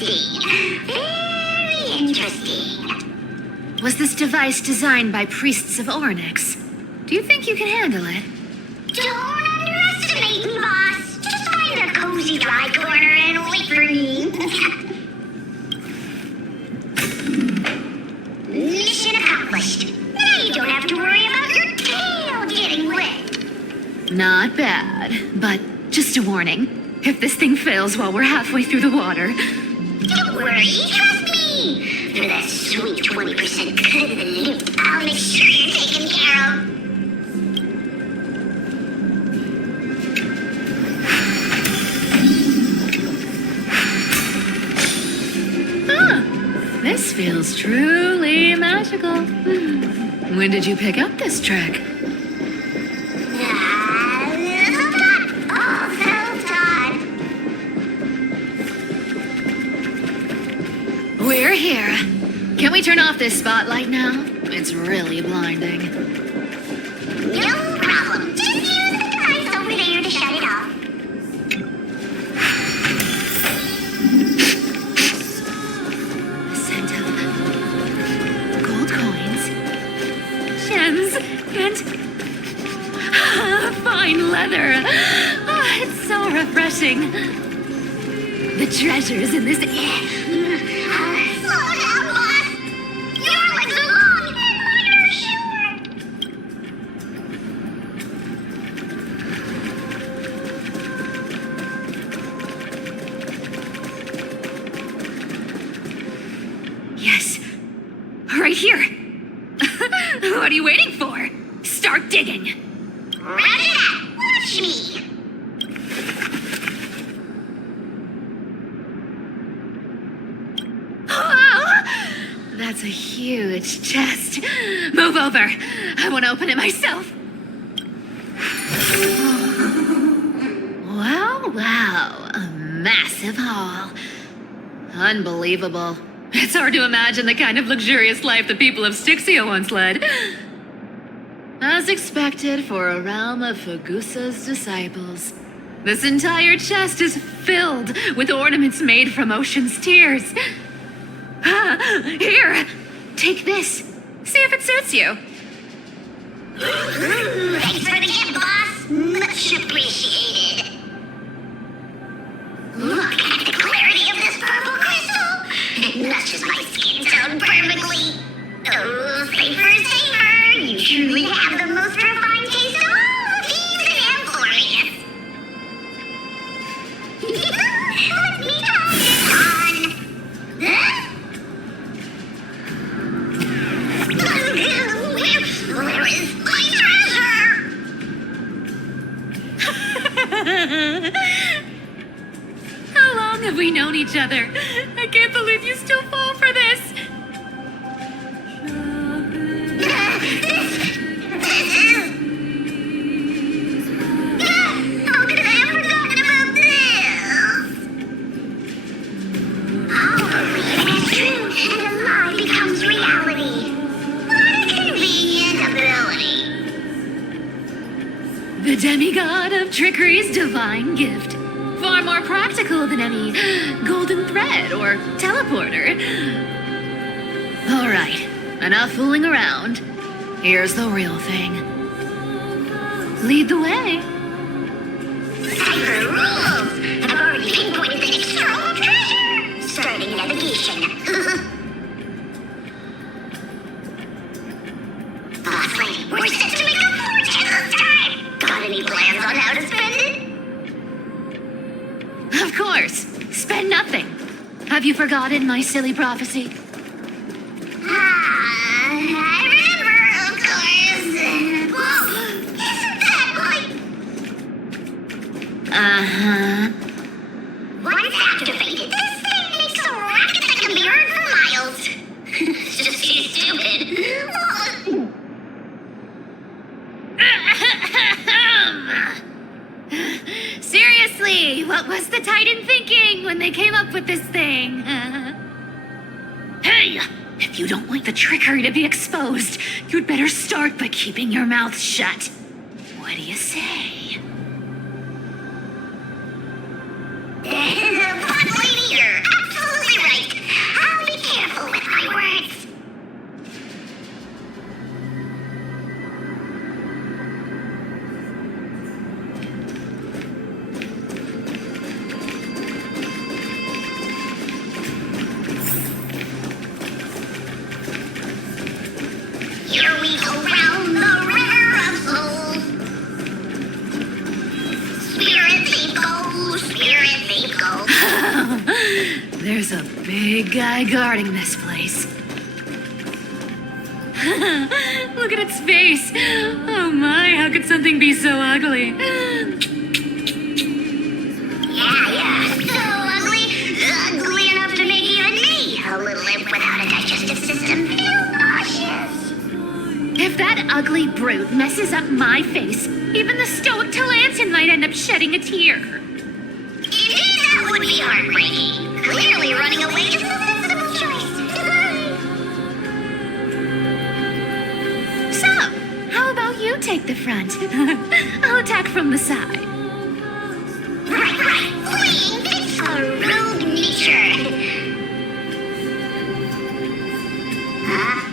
Interesting. Very interesting. Was this device designed by priests of Ornyx? Do you think you can handle it? Don't underestimate me, boss. Just find a cozy dry corner and wait for me. Mission accomplished. Now you don't have to worry about your tail getting wet. Not bad, but just a warning. If this thing fails while we're halfway through the water... Don't worry, trust me. For that sweet 20% cut of the loot, I'll make sure you're taken care of. This feels truly magical. When did you pick up this trick? We're here. Can we turn off this spotlight now? It's really blinding. No problem. Just use the device over there to shut it off. The scent of gold coins, gems, and fine leather. It's so refreshing. The treasures in this air. Slow down, boss. Your legs are long and mine are short. Yes, right here. What are you waiting for? Start digging. Round it up. Watch me. That's a huge chest. Move over. I want to open it myself. Wow. A massive haul. Unbelievable. It's hard to imagine the kind of luxurious life the people of Styxia once led. As expected for a realm of Fagusa's disciples. This entire chest is filled with ornaments made from ocean's tears. Here, take this. See if it suits you. Thanks for the gift, boss. Much appreciated. Look at the clarity of this purple crystal. It matches my skin tone perfectly. Oh, safer. You truly have the most refined taste of all of these in Amphoreus. Let me try this on. Huh? Where is my treasure? How long have we known each other? I can't believe you still fall for this. How could I have forgotten about this? Our belief is true, and a lie becomes reality. What a convenient ability. The demigod of trickery's divine gift. Far more practical than any golden thread or teleporter. All right, enough fooling around. Here's the real thing. Lead the way. Cipher rules. I've already pinpointed the external treasure. Starting navigation. Boss lady, we're set to make a fortune this time. Got any plans on how to spend it? Of course. Spend nothing. Have you forgotten my silly prophecy? I remember, of course. Whoa, isn't that like... Uh-huh. Once activated, this thing makes a racket that can be heard for miles. It's just too stupid. Seriously, what was the Titan thinking when they came up with this thing? Hey, if you don't want the trickery to be exposed, you'd better start by keeping your mouth shut. What do you say? Boss lady, you're absolutely There's a big guy guarding this place. Look at its face. Oh my, how could something be so ugly? Yeah, so ugly. Ugly enough to make even me, a little imp without a digestive system, feel nauseous. If that ugly brute messes up my face, even the stoic Talantin might end up shedding a tear. Indeed, that would be heartbreaking. Clearly running away is the sensible choice. So, how about you take the front? I'll attack from the side. Right. Fleeing fits a rogue nature. Huh?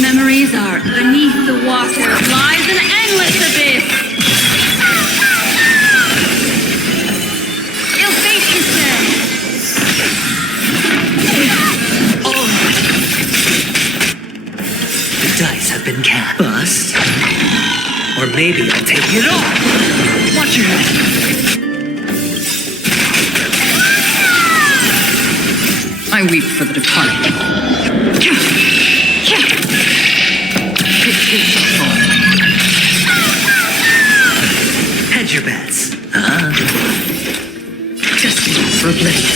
Memories are beneath the water lies an endless abyss. You'll face this day. The dice have been cast. Bust. Or maybe I'll take it all. Watch your head. I weep for the departed. Hedge your bets. Testing for a blade.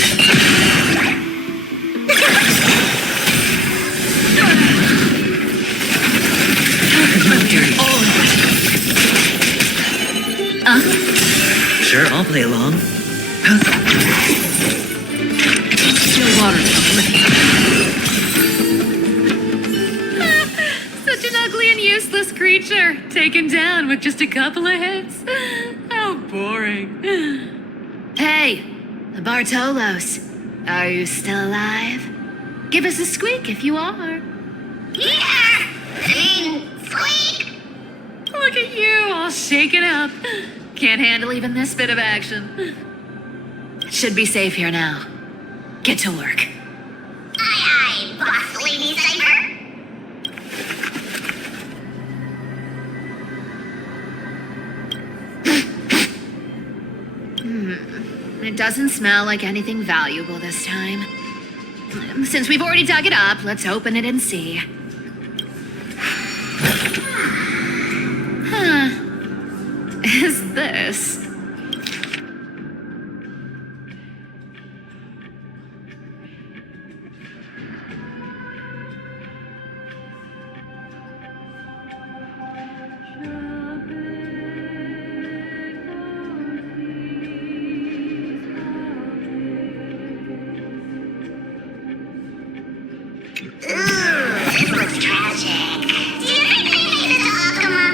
Sure, I'll play along. Still water. Such an ugly and useless creature, taken down with just a couple of hits. How boring. Hey, Bartolos, are you still alive? Give us a squeak if you are. Yeah! Squeak! Look at you, all shaken up. Can't handle even this bit of action. Should be safe here now. Get to work. Aye, boss lady Cypher. It doesn't smell like anything valuable this time. Since we've already dug it up, let's open it and see. Huh. Is this? This looks tragic. Do you think they made it to Akuma?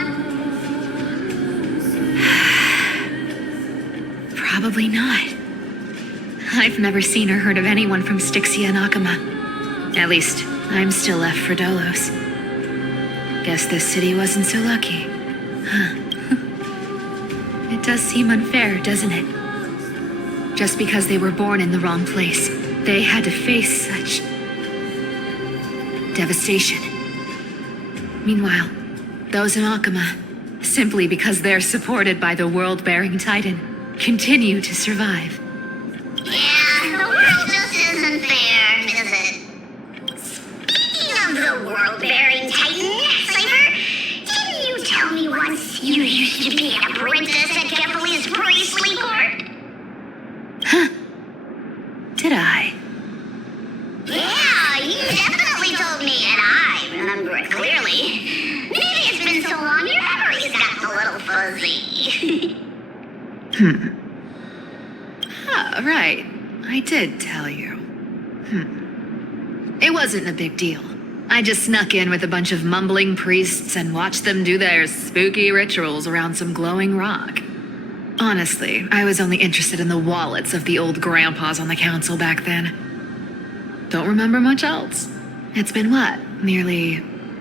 Probably not. I've never seen or heard of anyone from Styxia and Akuma. At least, I'm still left for Dolos. Guess this city wasn't so lucky. Huh. It does seem unfair, doesn't it? Just because they were born in the wrong place, they had to face such devastation. Meanwhile, those in Akuma, simply because they're supported by the world-bearing Titan, continue to survive. Yeah, the world just isn't fair, is it? Speaking of the world-bearing Titan, Cypher, didn't you tell me once you used to be an apprentice at Kepali's priestly court? Huh? Did I? Yeah, you definitely told me, and I remember it clearly. Maybe it's been so long your memory's gotten a little fuzzy. Oh, right. I did tell you. It wasn't a big deal. I just snuck in with a bunch of mumbling priests and watched them do their spooky rituals around some glowing rock. Honestly, I was only interested in the wallets of the old grandpas on the council back then. Don't remember much else. It's been what, nearly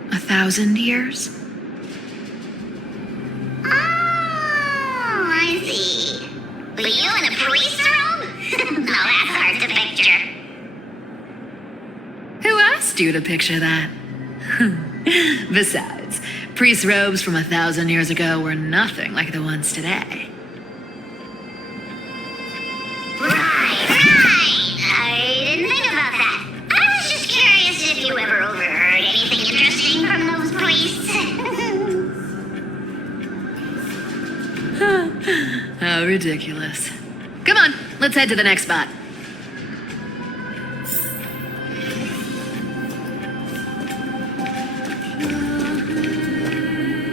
1,000 years? Oh, I see. Were you in a priest robe? No, that's hard to picture. you to picture that. Besides, priest robes from 1,000 years ago were nothing like the ones today. Right. I didn't think about that. I was just curious if you ever overheard anything interesting from those priests. How ridiculous. Come on, let's head to the next spot.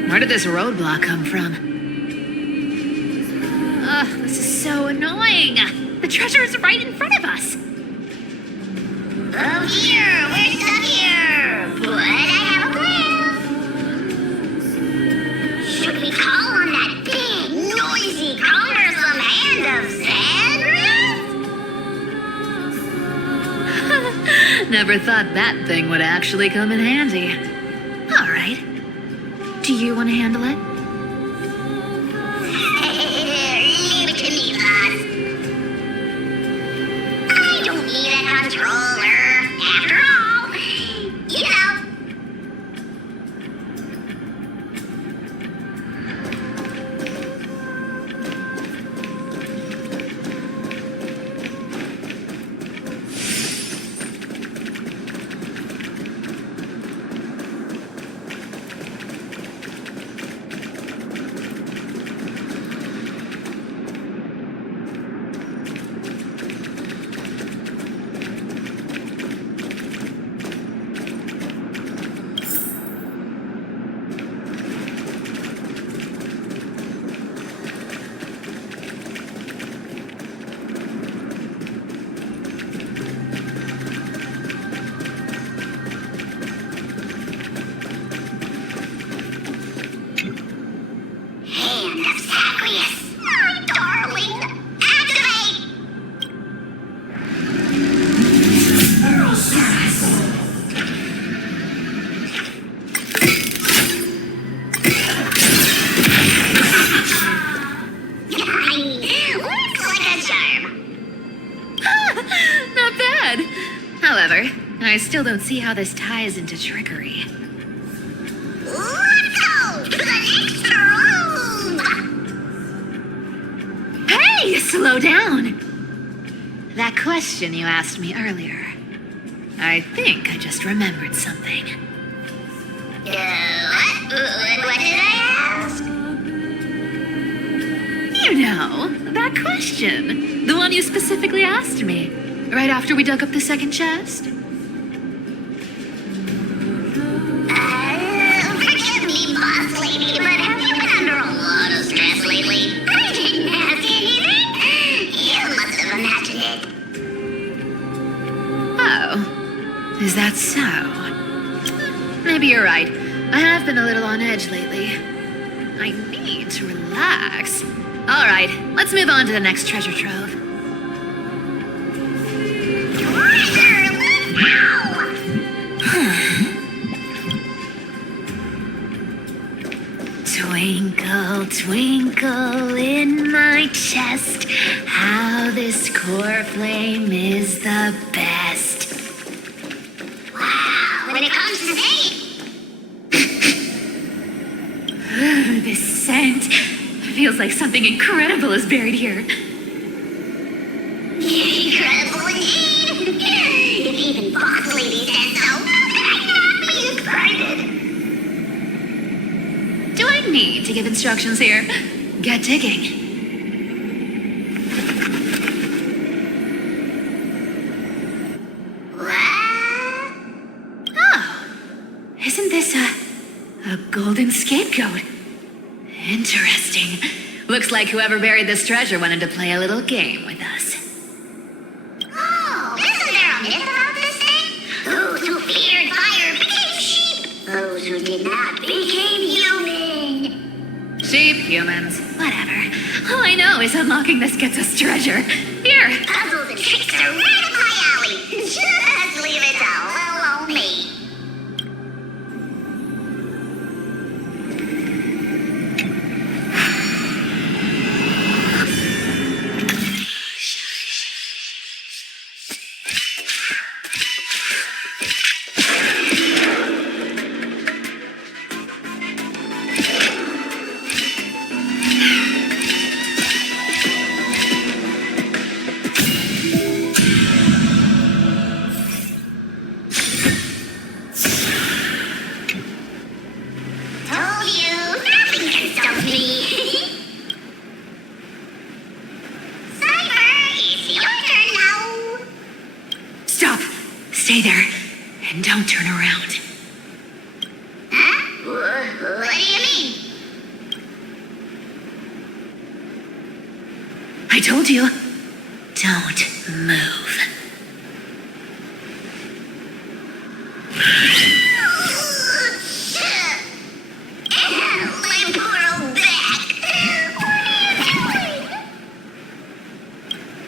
Where did this roadblock come from? Ugh, this is so annoying. The treasure is right in front of us. Oh dear, we're stuck here. But I have a plan. Should we call on that big, noisy, cumbersome hand of sand? Never thought that thing would actually come in handy. All right. Do you want to handle it? Leave it to me, boss. I don't need a controller. After all, you know. Hand of Zagreus. My darling. Activate! Looks like a charm. Not bad. However, I still don't see how this ties into trickery. Let's go to the next room. Hey, slow down! That question you asked me earlier. I think I just remembered something. What did I ask? You know, that question. The one you specifically asked me. Right after we dug up the second chest. Forgive me, boss lady, but have you been under a lot of stress lately? I didn't ask anything. You must have imagined it. Oh, is that so? Maybe you're right. I have been a little on edge lately. I need to relax. All right, let's move on to the next treasure trove. Treasure, let's go! Twinkle, twinkle in my chest, how this core flame is the best. Wow, when it comes to singing, This scent feels like something incredible is buried here. incredible indeed. If even boss lady said so, how could I not be excited? Do I need to give instructions here? Get digging. What? Oh, isn't this a golden scapegoat? Interesting. Looks like whoever buried this treasure wanted to play a little game with us. Oh, isn't there a myth about this thing? Those who feared fire became sheep. Those who did not became human. Sheep, humans, whatever. All I know is unlocking this gets us treasure. Here. Puzzles and tricks are right up my alley. Just leave it to little old me. Stay there, and don't turn around. Huh? What do you mean? I told you, don't move. My poor old back. What are you doing?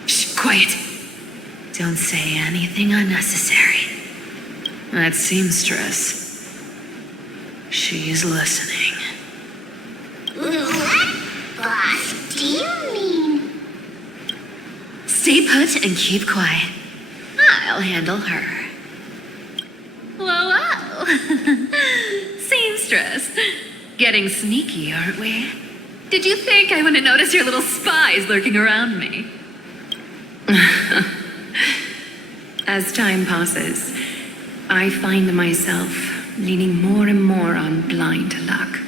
Shh, quiet. Don't say anything unnecessary. That seamstress. She's listening. What? Boss, do you mean? Stay put and keep quiet. I'll handle her. Whoa, whoa. Seamstress. Getting sneaky, aren't we? Did you think I wouldn't notice your little spies lurking around me? As time passes, I find myself leaning more and more on blind luck.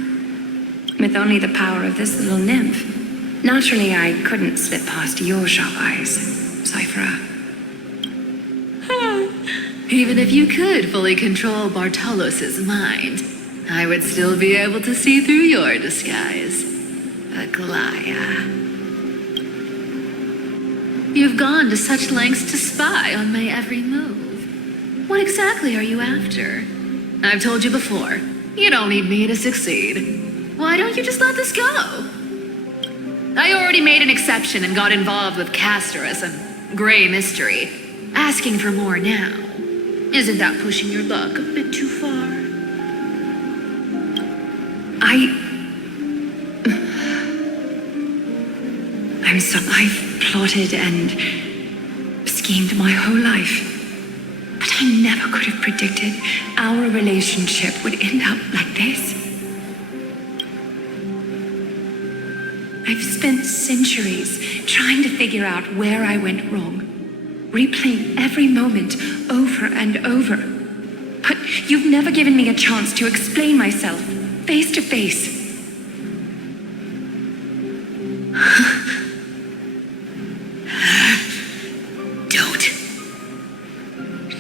With only the power of this little nymph, naturally I couldn't slip past your sharp eyes, Cyphera. Even if you could fully control Bartolos's mind, I would still be able to see through your disguise. Aglaya. You've gone to such lengths to spy on my every move. What exactly are you after? I've told you before, you don't need me to succeed. Why don't you just let this go? I already made an exception and got involved with Castorus and Grey Mystery. Asking for more now. Isn't that pushing your luck a bit too far? I've plotted and schemed my whole life. But I never could have predicted our relationship would end up like this. I've spent centuries trying to figure out where I went wrong, replaying every moment over and over. But you've never given me a chance to explain myself face to face.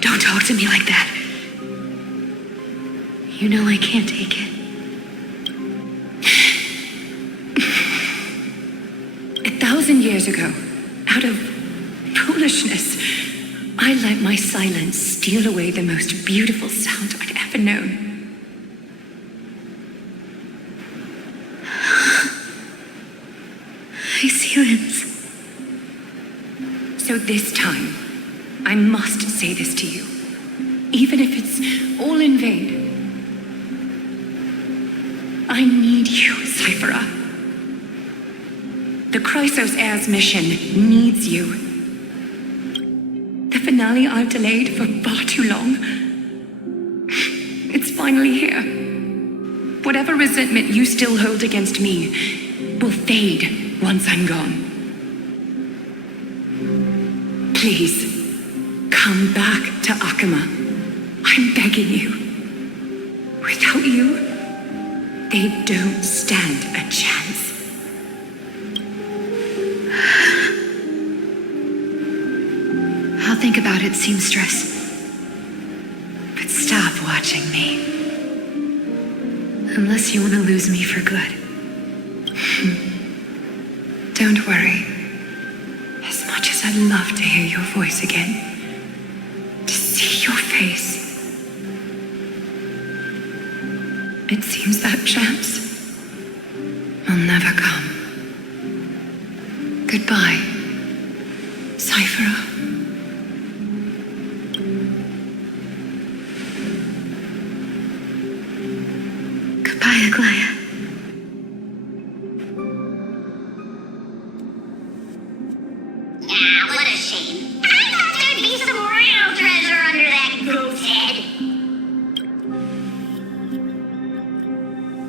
Don't talk to me like that. You know I can't take it. 1,000 years ago, out of foolishness, I let my silence steal away the most beautiful sound I'd ever known. My silence. So this time, I must say this to you, even if it's all in vain. I need you, Cyphera. The Chrysos Heir's mission needs you. The finale I've delayed for far too long. It's finally here. Whatever resentment you still hold against me will fade once I'm gone. Please, come back to Akama. I'm begging you. Without you, they don't stand a chance. I'll think about it, seamstress. But stop watching me. Unless you want to lose me for good. Don't worry. As much as I'd love to hear your voice again, to see your face, it seems that chance will never come. Goodbye, Cyphera. Goodbye, Aglaya. Ah, what a shame. I thought there'd be some real treasure under that goat's head.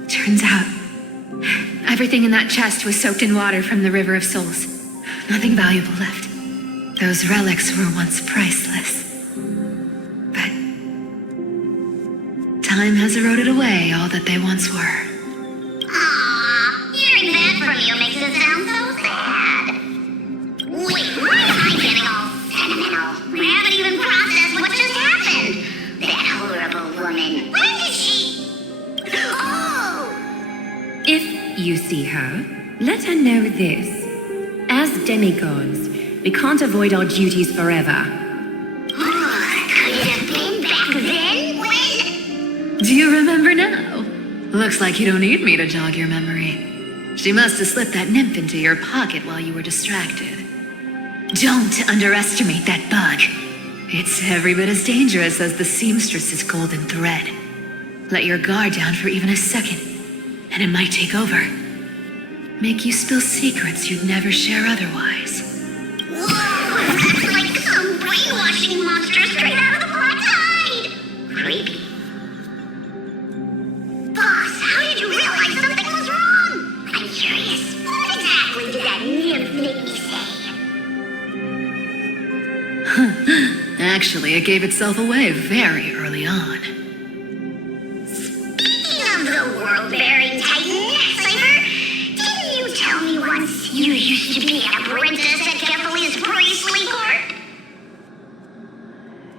Turns out, everything in that chest was soaked in water from the River of Souls. Nothing valuable left. Those relics were once priceless. But time has eroded away all that they once were. Aw, hearing that from you makes it sound so sad. Wait, why am I getting all sentimental? I haven't even processed what just happened. see her, let her know this. As demigods, we can't avoid our duties forever. Could it have been back then? When? Do you remember now? Looks like you don't need me to jog your memory. She must have slipped that nymph into your pocket while you were distracted. Don't underestimate that bug. It's every bit as dangerous as the seamstress's golden thread. Let your guard down for even a second, and it might take over. Make you spill secrets you'd never share otherwise. Whoa! That's like some brainwashing monster straight out of the black tide! Creepy. Boss, how did you realize something was wrong? I'm curious. What exactly did that nymph make me say? Actually, it gave itself away very early on. Speaking of the world-bearing titan, Cypher, didn't you tell me once you used to be an apprentice at Kefali's priestly court?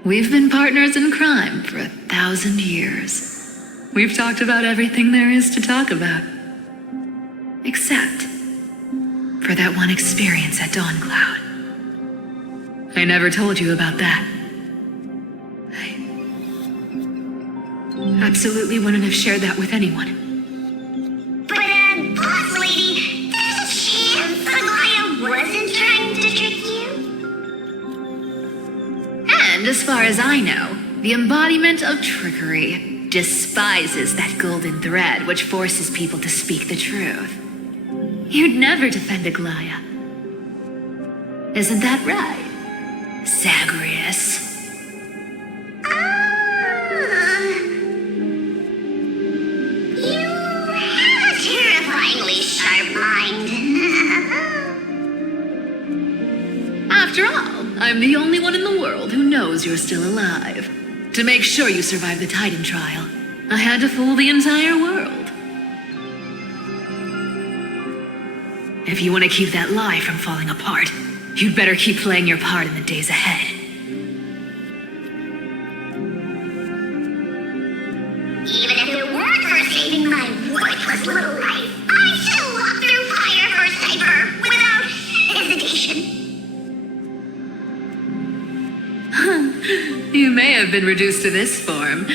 We've been partners in crime for 1,000 years. We've talked about everything there is to talk about. Except for that one experience at Dawncloud. I never told you about that. I absolutely wouldn't have shared that with anyone. But, boss lady, there's a chance Aglaia wasn't trying to trick you? And as far as I know, the embodiment of trickery despises that golden thread which forces people to speak the truth. You'd never defend Aglaia. Isn't that right, Zagreus? You have a terrifyingly sharp mind. After all, I'm the only one in the world who knows you're still alive. To make sure you survive the Titan trial, I had to fool the entire world. If you want to keep that lie from falling apart, you'd better keep playing your part in the days ahead. Even if it weren't for saving my worthless little life, I'd still walk through fire for Cypher without hesitation. You may have been reduced to this form,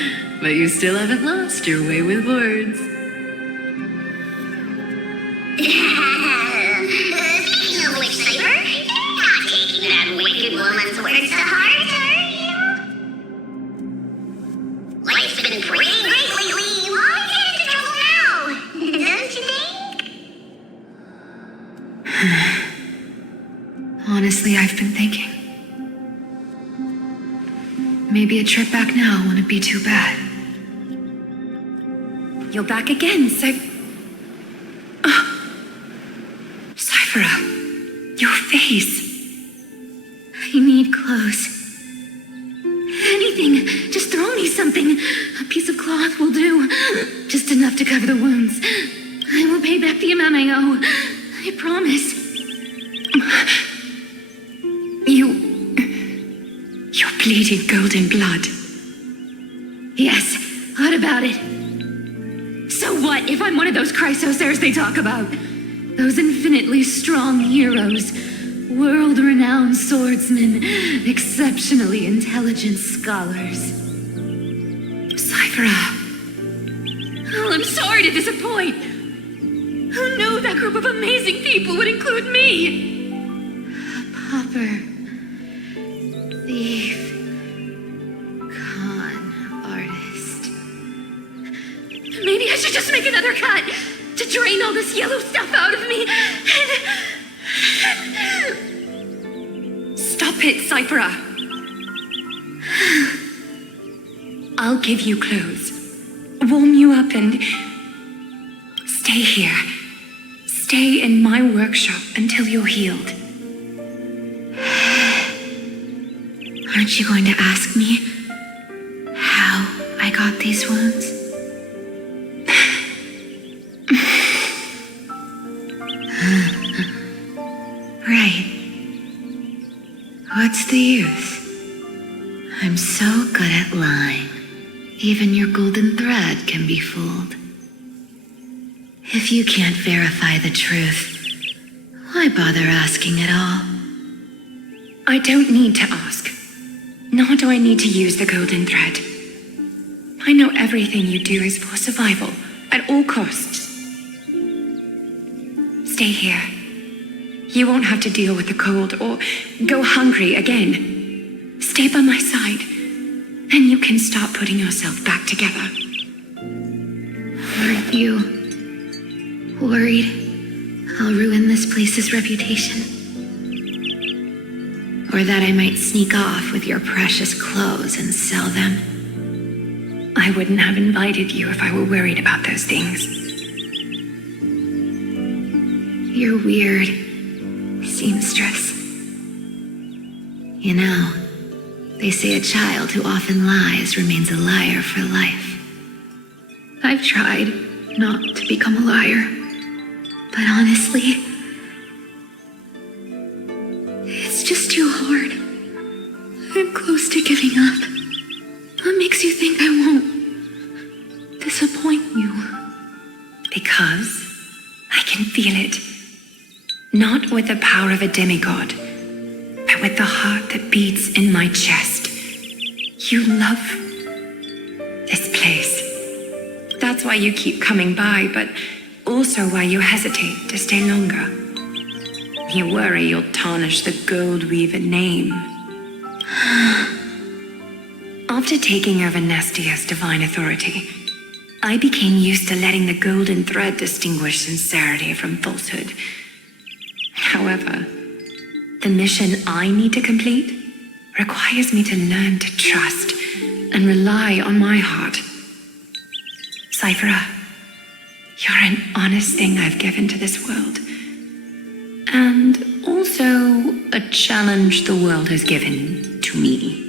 but you still haven't lost your way with words. Speaking of which, Cypher, you're not taking that wicked woman's words to heart, are you? Life's been pretty great lately. Why get into trouble now? Don't you think? Honestly, I've been thinking. Maybe a trip back now wouldn't be too bad. You're back again, Cyphera, your face. I need clothes. Anything. Just throw me something. A piece of cloth will do. Just enough to cover the wounds. I will pay back the amount I owe. I promise. You're bleeding golden blood. Yes, what about it? So what if I'm one of those chrysosers they talk about? Those infinitely strong heroes, world-renowned swordsmen, exceptionally intelligent scholars. Cyphera. Oh, I'm sorry to disappoint. Who knew that group of amazing people would include me? A pauper, thief, con artist. Maybe I should just make another cut to drain all this yellow stuff out of me and... Stop it, Cyphera. I'll give you clothes, warm you up, and stay here. Stay in my workshop until you're healed. Aren't you going to ask me how I got these wounds? Right. What's the use? I'm so good at lying. Even your golden thread can be fooled. If you can't verify the truth, why bother asking at all? I don't need to ask. Nor do I need to use the golden thread. I know everything you do is for survival, at all costs. Stay here. You won't have to deal with the cold or go hungry again. Stay by my side, and you can start putting yourself back together. Aren't you worried I'll ruin this place's reputation? Or that I might sneak off with your precious clothes and sell them? I wouldn't have invited you if I were worried about those things. You're weird, seamstress. You know, they say a child who often lies remains a liar for life. I've tried not to become a liar, but honestly, it's just too hard. I'm close to giving up. What makes you think I won't disappoint you? Because I can feel it. Not with the power of a demigod, but with the heart that beats in my chest. You love this place. That's why you keep coming by, but also why you hesitate to stay longer. You worry you'll tarnish the Gold Weaver name. After taking over Nestia's divine authority, I became used to letting the golden thread distinguish sincerity from falsehood. However, the mission I need to complete requires me to learn to trust and rely on my heart. Cyphera, you're an honest thing I've given to this world. And also a challenge the world has given to me.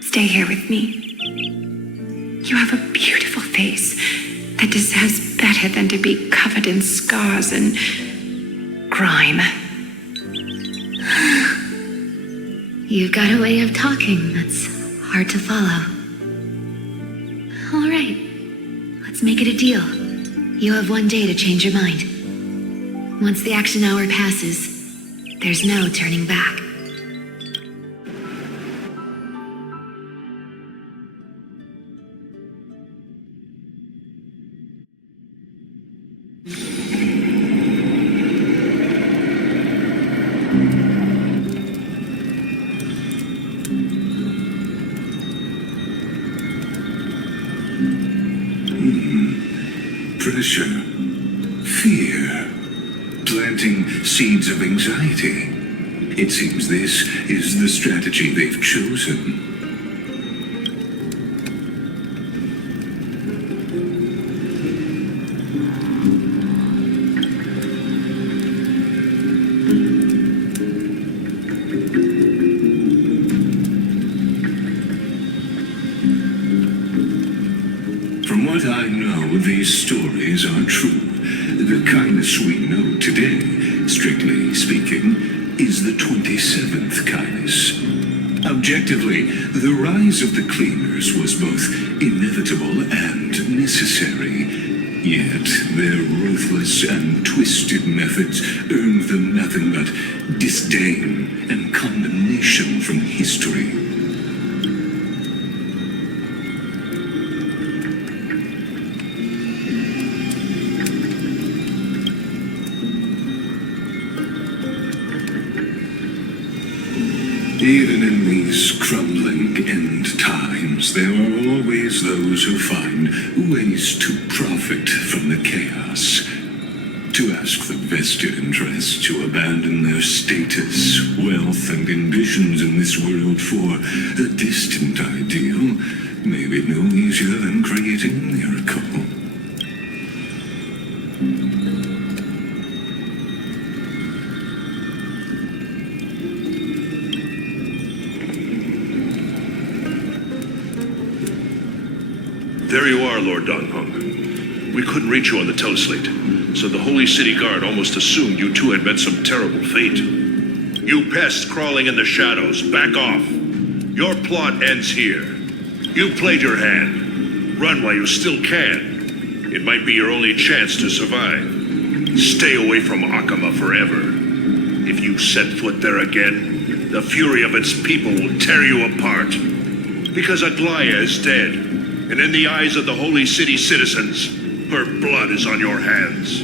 Stay here with me. You have a beautiful face that deserves better than to be covered in scars and grime. You've got a way of talking that's hard to follow. All right, let's make it a deal. You have 1 day to change your mind. Once the action hour passes, there's no turning back. Pressure, fear, planting seeds of anxiety. It seems this is the strategy they've chosen. From what I know, these stories are true. The kindness we know today, strictly speaking, is the 27th kindness. Objectively, the rise of the cleaners was both inevitable and necessary. Yet their ruthless and twisted methods earned them nothing but disdain and condemnation from history. Even in these crumbling end times, there are always those who find ways to profit from the chaos. To ask the vested interests to abandon their status, wealth, and ambitions in this world for a distant ideal may be no easier than creating a miracle. There you are, Lord Donghong. We couldn't reach you on the teleslate, so the Holy City Guard almost assumed you two had met some terrible fate. You pests crawling in the shadows, back off. Your plot ends here. You played your hand. Run while you still can. It might be your only chance to survive. Stay away from Akama forever. If you set foot there again, the fury of its people will tear you apart. Because Aglaya is dead, and in the eyes of the Holy City citizens, her blood is on your hands.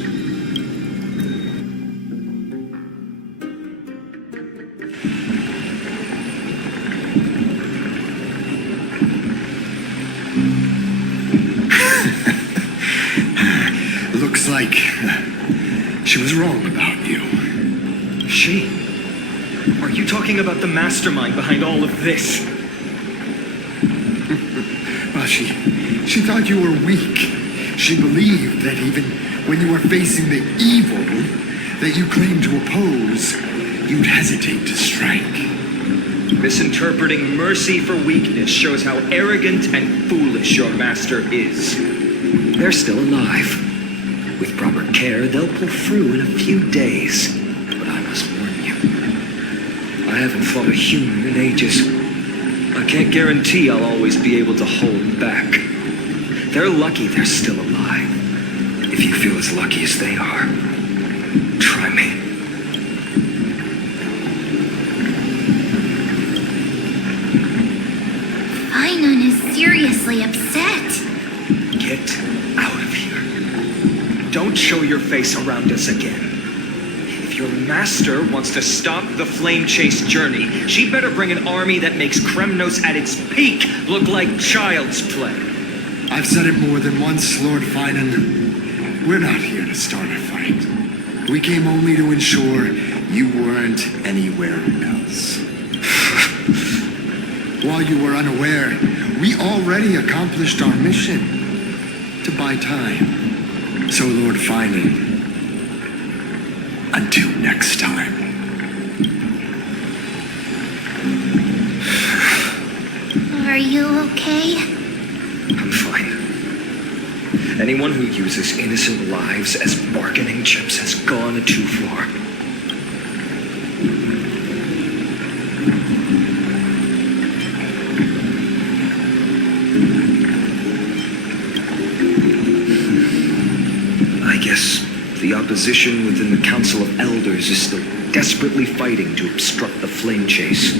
Looks like she was wrong about you. She? Are you talking about the mastermind behind all of this? Well, she thought you were weak. She believed that even when you were facing the evil that you claimed to oppose, you'd hesitate to strike. Misinterpreting mercy for weakness shows how arrogant and foolish your master is. They're still alive. With proper care, they'll pull through in a few days. But I must warn you, I haven't fought a human in ages. I can't guarantee I'll always be able to hold back. They're lucky they're still alive. If you feel as lucky as they are, try me. Ainon is seriously upset. Get out of here. Don't show your face around us again. If your master wants to stop the flame chase journey, she'd better bring an army that makes Kremnos at its peak look like child's play. I've said it more than once, Lord Finan. We're not here to start a fight. We came only to ensure you weren't anywhere else. While you were unaware, we already accomplished our mission to buy time. So, Lord Finan, until next time. Are you okay? I'm fine. Anyone who uses innocent lives as bargaining chips has gone too far. I guess the opposition within the Council of Elders is still desperately fighting to obstruct the flame chase.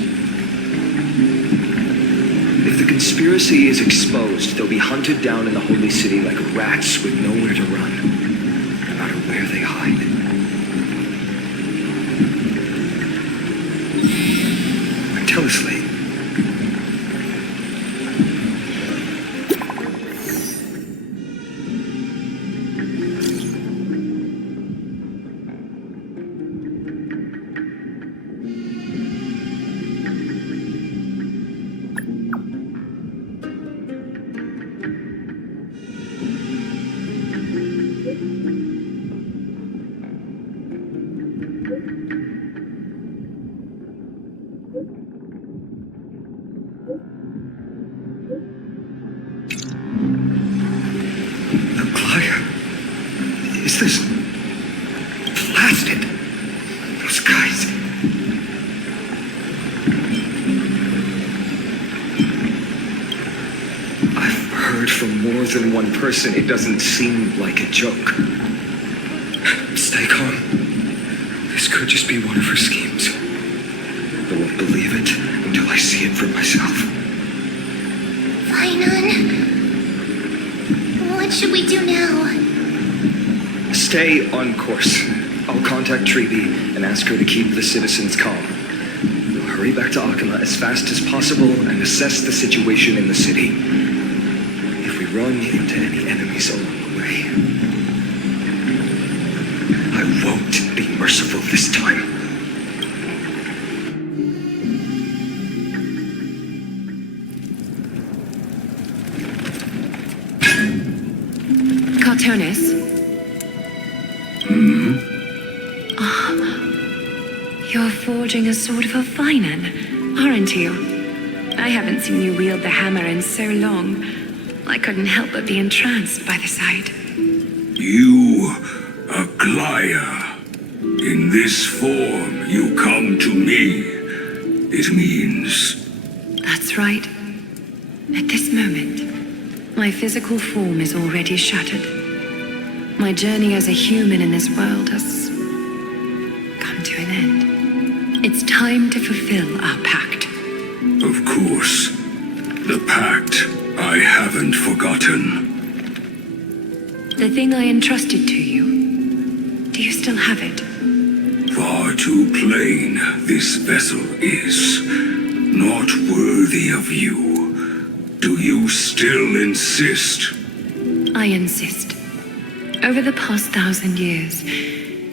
If the conspiracy is exposed, they'll be hunted down in the Holy City like rats with nowhere to run, no matter where they hide. Until it's late. Is this blasted? Those guys. I've heard from more than one person it doesn't seem like a joke. Stay calm. This could just be one of her schemes. I won't believe it until I see it for myself. Finan, what should we do now? Stay on course. I'll contact Treeby and ask her to keep the citizens calm. We'll hurry back to Akama as fast as possible and assess the situation in the city. If we run into any enemies along the way, I won't be merciful this time. Cartonis? You're forging a sword for Finan, aren't you? I haven't seen you wield the hammer in so long. I couldn't help but be entranced by the sight. You, Aglaya. In this form, you come to me. It means... That's right. At this moment, My physical form is already shattered. My journey as a human in this world has come to an end. It's time to fulfill our pact. Of course. The pact. I haven't forgotten. The thing I entrusted to you, do you still have it? Far too plain this vessel is. Not worthy of you. Do you still insist? I insist. Over the past 1,000 years,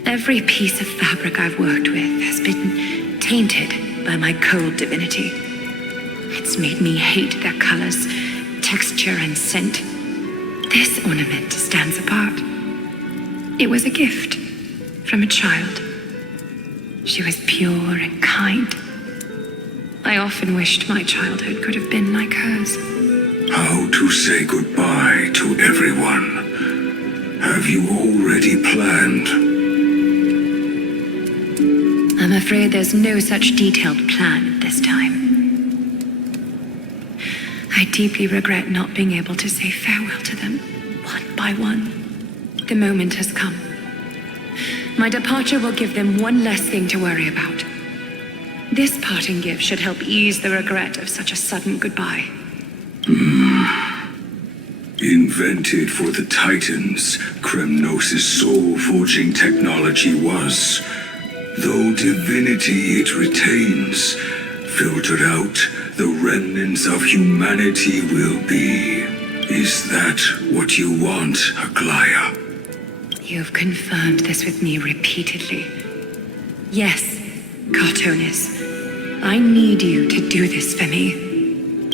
every piece of fabric I've worked with has been tainted by my cold divinity. It's made me hate their colors, texture, and scent. This ornament stands apart. It was a gift from a child. She was pure and kind. I often wished my childhood could have been like hers. How to say goodbye to everyone? Have you already planned? I'm afraid there's no such detailed plan at this time. I deeply regret not being able to say farewell to them, one by one. The moment has come. My departure will give them one less thing to worry about. This parting gift should help ease the regret of such a sudden goodbye. Invented for the Titans, Kremnos' soul-forging technology was. Though divinity it retains, filtered out, the remnants of humanity will be. Is that what you want, Aglaya? You've confirmed this with me repeatedly. Yes, Cartonis. I need you to do this for me.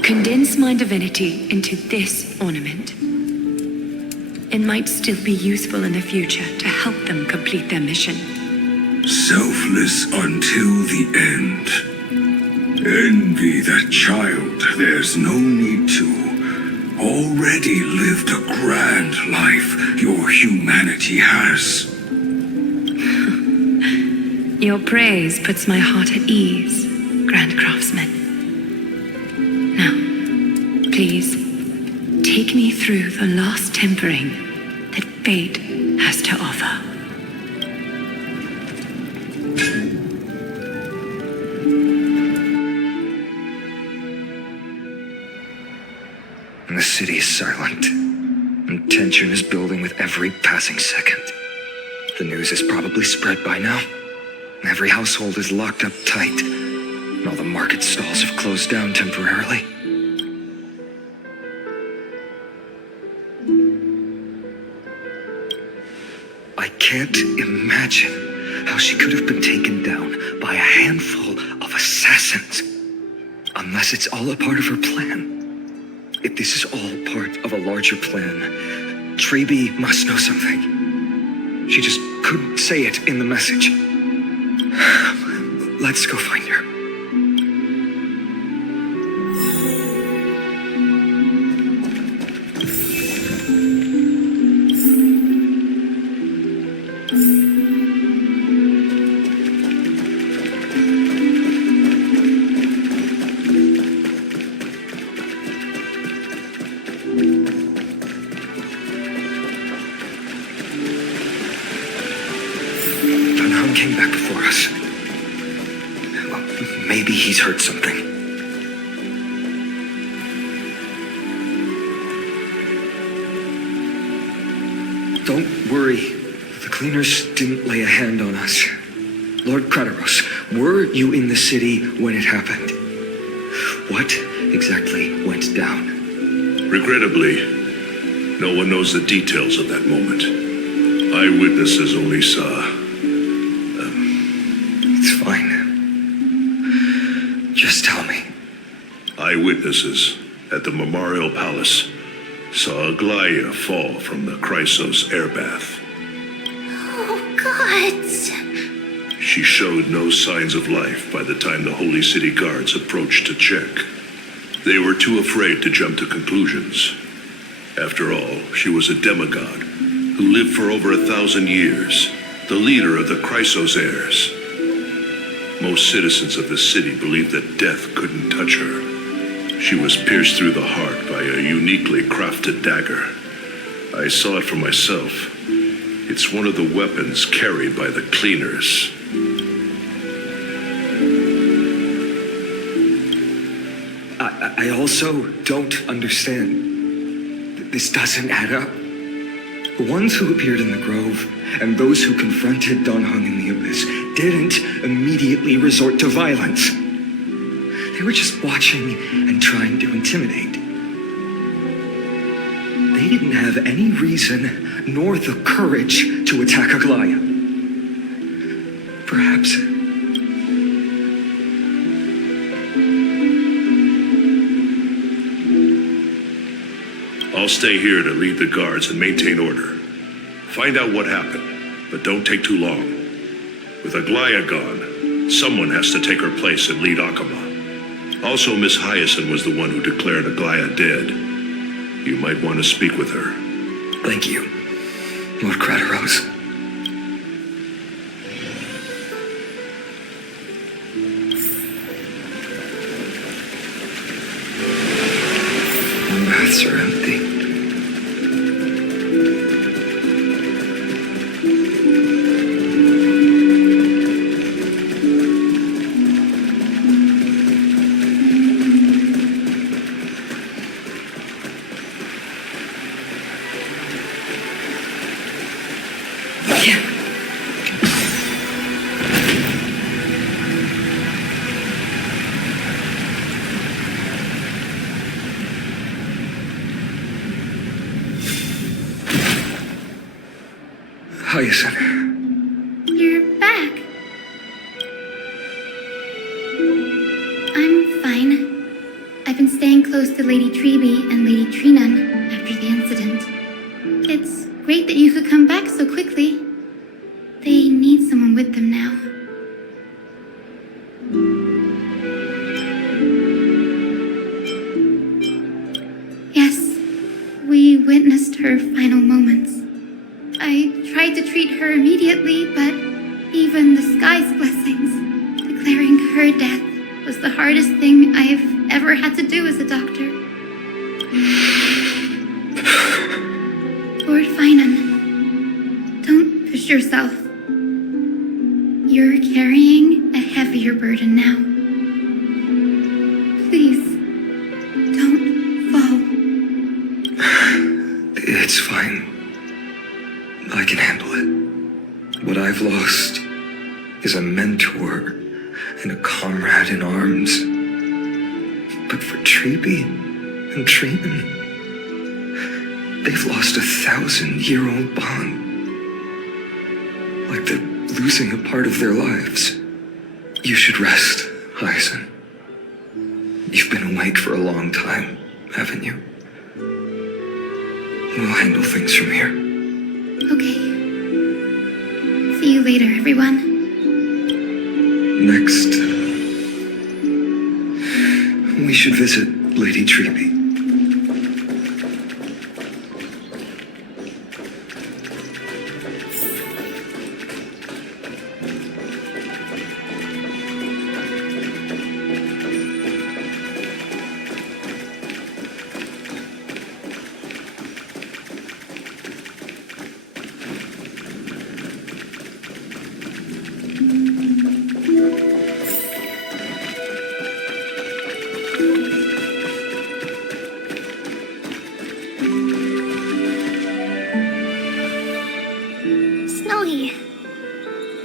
Condense my divinity into this ornament. It might still be useful in the future to help them complete their mission. Selfless until the end. Envy that child, there's no need to. Already lived a grand life your humanity has. Your praise puts my heart at ease, Grand Craftsman. Now, please, take me through the last tempering that fate has to offer. The city is silent, and tension is building with every passing second. The news is probably spread by now. Every household is locked up tight, and all the market stalls have closed down temporarily. I can't imagine how she could have been taken down by a handful of assassins. Unless it's all a part of her plan. If this is all part of a larger plan, Treeby must know something. She just couldn't say it in the message. Let's go find her. Came back before us. Well, maybe he's heard something. Don't worry. The cleaners didn't lay a hand on us. Lord Krateros, were you in the city when it happened? What exactly went down? Regrettably, no one knows the details of that moment. Eyewitnesses only saw. It's fine. Just tell me. Eyewitnesses at the Memorial Palace saw Aglaya fall from the Chrysos air bath. Oh, gods. She showed no signs of life by the time the Holy City guards approached to check. They were too afraid to jump to conclusions. After all, she was a demigod who lived for over 1,000 years, the leader of the Chrysos heirs. Most citizens of the city believed that death couldn't touch her. She was pierced through the heart by a uniquely crafted dagger. I saw it for myself. It's one of the weapons carried by the cleaners. I also don't understand. This doesn't add up. The ones who appeared in the grove and those who confronted Don Hung in the abyss didn't immediately resort to violence. They were just watching and trying to intimidate. They didn't have any reason nor the courage to attack Aglaya. Perhaps... I'll stay here to lead the guards and maintain order. Find out what happened, but don't take too long. With Aglaya gone, someone has to take her place and lead Akama. Also, Miss Hyacinth was the one who declared Aglaya dead. You might want to speak with her. Thank you, Lord Crateros. The baths are empty. Hyacinth. You're back. I'm fine. I've been staying close to Lady Treeby and Lady Trinan after the incident. It's great that you could come back so quickly. They need someone with them now. Yes, we witnessed her final moments. I tried to treat her immediately, but even the sky's blessings, declaring her death was the hardest thing I've ever had to do as a doctor. Lord Finan, don't push yourself. You're carrying a heavier burden now. Please, don't fall. It's fine. I can handle it. What I've lost is a mentor and a comrade in arms. But for Treeby and Trinan, they've lost a 1,000-year-old bond. Like they're losing a part of their lives. You should rest, Hyacinth. You've been awake for a long time, haven't you? We'll handle things from here. Okay. See you later, everyone. Next, we should visit Lady Treeby. Snowy.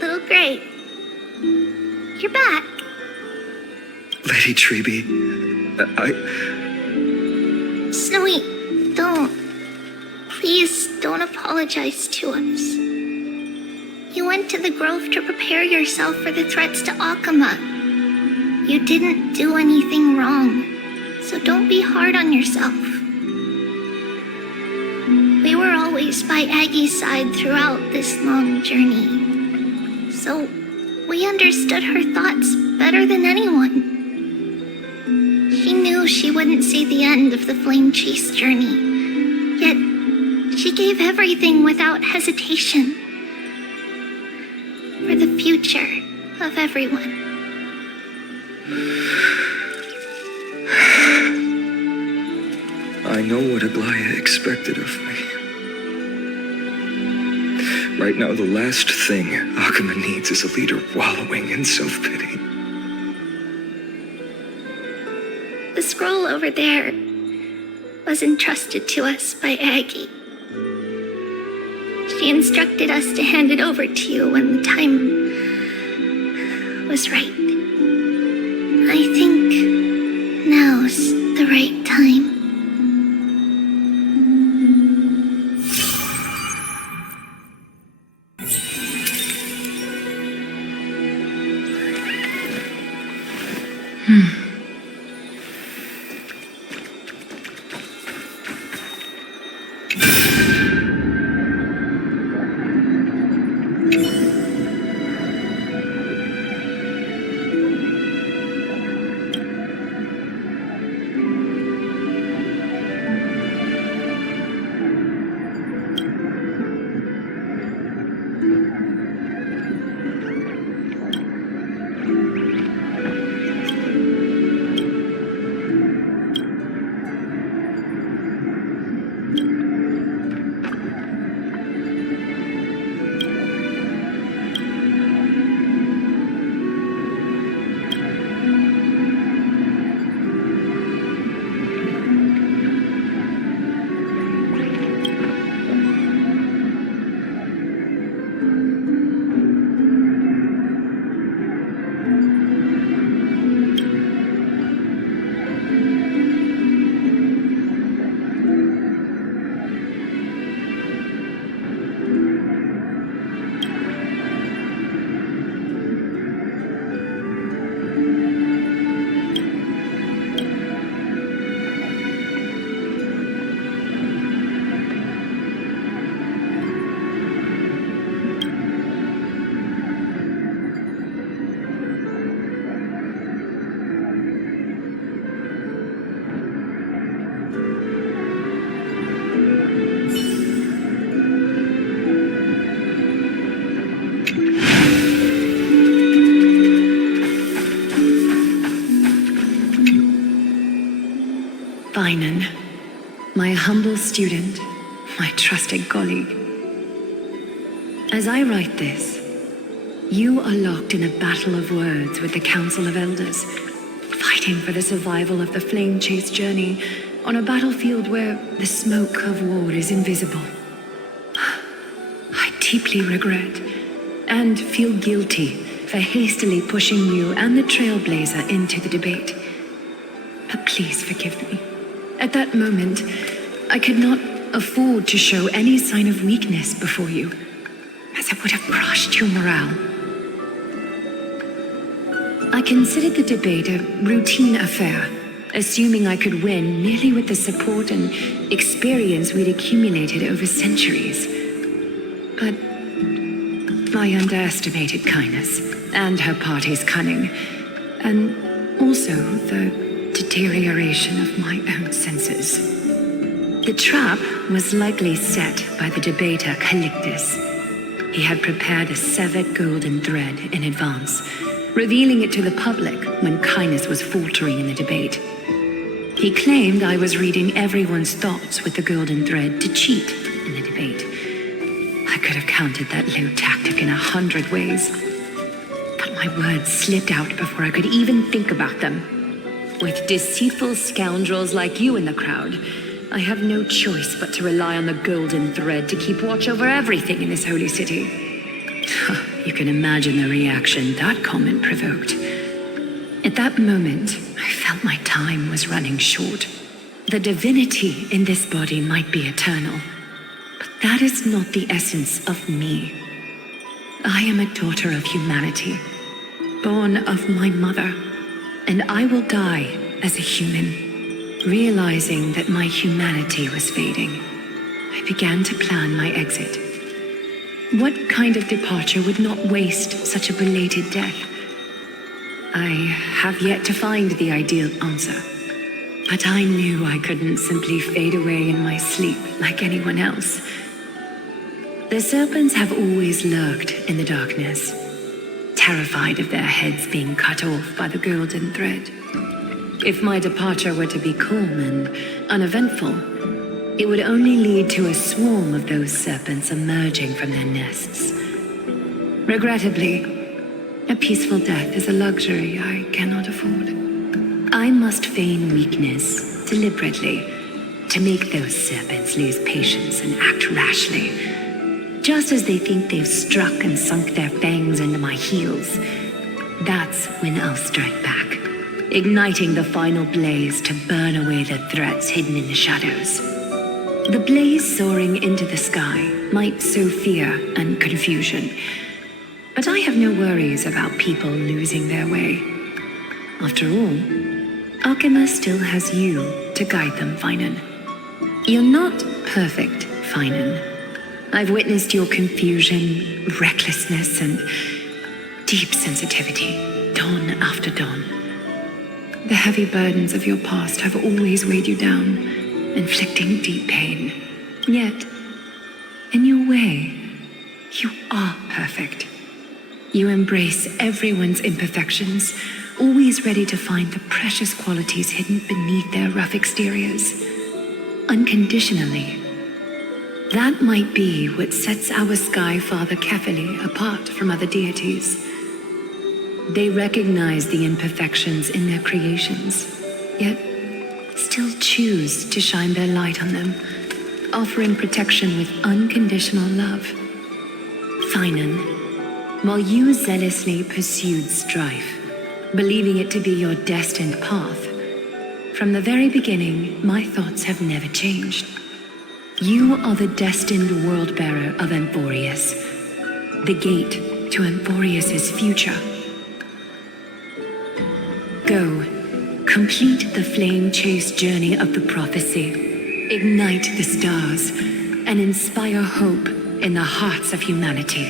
Little Gray. You're back. Lady Treeby, Snowy, don't. Please don't apologize to us. You went to the grove to prepare yourself for the threats to Akama. You didn't do anything wrong, so don't be hard on yourself. We were always by Aggie's side throughout this long journey, so we understood her thoughts better than anyone. She knew she wouldn't see the end of the Flame Chase journey, yet she gave everything without hesitation for the future of everyone. know what Aglaya expected of me. Right now, the last thing Akama needs is a leader wallowing in self-pity. The scroll over there was entrusted to us by Aggie. She instructed us to hand it over to you when the time was right. I think now's the right time. Finan, my humble student, my trusted colleague. As I write this, you are locked in a battle of words with the Council of Elders, fighting for the survival of the flame chase journey on a battlefield where the smoke of war is invisible. I deeply regret and feel guilty for hastily pushing you and the Trailblazer into the debate. But please forgive me. At that moment, I could not afford to show any sign of weakness before you, as it would have crushed your morale. I considered the debate a routine affair, assuming I could win merely with the support and experience we'd accumulated over centuries. But I underestimated Kindness and her party's cunning, and also the deterioration of my own senses. The trap was likely set by the debater Calictus. He had prepared a severed golden thread in advance, revealing it to the public when Kindness was faltering in the debate. He claimed I was reading everyone's thoughts with the golden thread to cheat in the debate. I could have countered that low tactic in 100 ways, but my words slipped out before I could even think about them. With deceitful scoundrels like you in the crowd, I have no choice but to rely on the golden thread to keep watch over everything in this holy city. You can imagine the reaction that comment provoked. At that moment, I felt my time was running short. The divinity in this body might be eternal, but that is not the essence of me. I am a daughter of humanity, born of my mother, and I will die as a human. Realizing that my humanity was fading, I began to plan my exit. What kind of departure would not waste such a belated death? I have yet to find the ideal answer, but I knew I couldn't simply fade away in my sleep like anyone else. The serpents have always lurked in the darkness, terrified of their heads being cut off by the golden thread. If my departure were to be calm and uneventful, it would only lead to a swarm of those serpents emerging from their nests. Regrettably, a peaceful death is a luxury I cannot afford. I must feign weakness deliberately to make those serpents lose patience and act rashly. Just as they think they've struck and sunk their fangs into my heels, that's when I'll strike back, igniting the final blaze to burn away the threats hidden in the shadows. The blaze soaring into the sky might sow fear and confusion, but I have no worries about people losing their way. After all, Akima still has you to guide them, Finan. You're not perfect, Finan. I've witnessed your confusion, recklessness, and deep sensitivity, dawn after dawn. The heavy burdens of your past have always weighed you down, inflicting deep pain. Yet, in your way, you are perfect. You embrace everyone's imperfections, always ready to find the precious qualities hidden beneath their rough exteriors. Unconditionally. That might be what sets our Sky Father Kefili apart from other deities. They recognize the imperfections in their creations, yet still choose to shine their light on them, offering protection with unconditional love. Finan, while you zealously pursued strife, believing it to be your destined path, from the very beginning, my thoughts have never changed. You are the destined world-bearer of Amphoreus, the gate to Amphoreus' future. Go, complete the flame-chased journey of the prophecy, ignite the stars, and inspire hope in the hearts of humanity.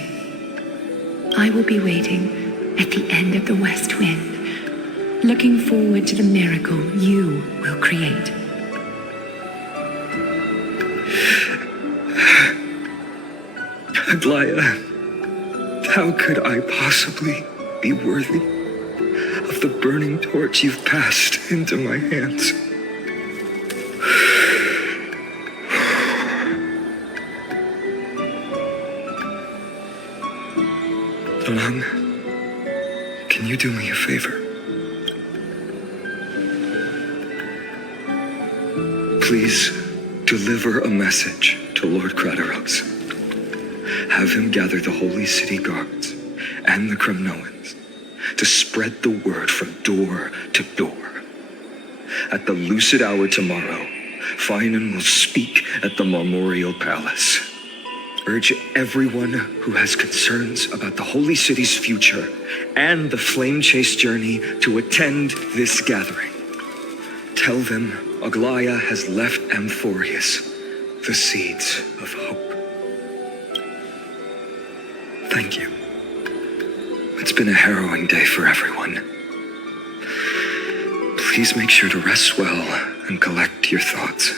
I will be waiting at the end of the West Wind, looking forward to the miracle you will create. Aglaya, how could I possibly be worthy of the burning torch you've passed into my hands? Dawn, can you do me a favor? Please deliver a message to Lord Krateros. Have him gather the Holy City guards and the Kremnoans to spread the word from door to door. At the lucid hour tomorrow, Finan will speak at the Memorial Palace. Urge everyone who has concerns about the Holy City's future and the flame-chased journey to attend this gathering. Tell them Aglaya has left Amphoreus the seeds of hope. Thank you. It's been a harrowing day for everyone. Please make sure to rest well and collect your thoughts.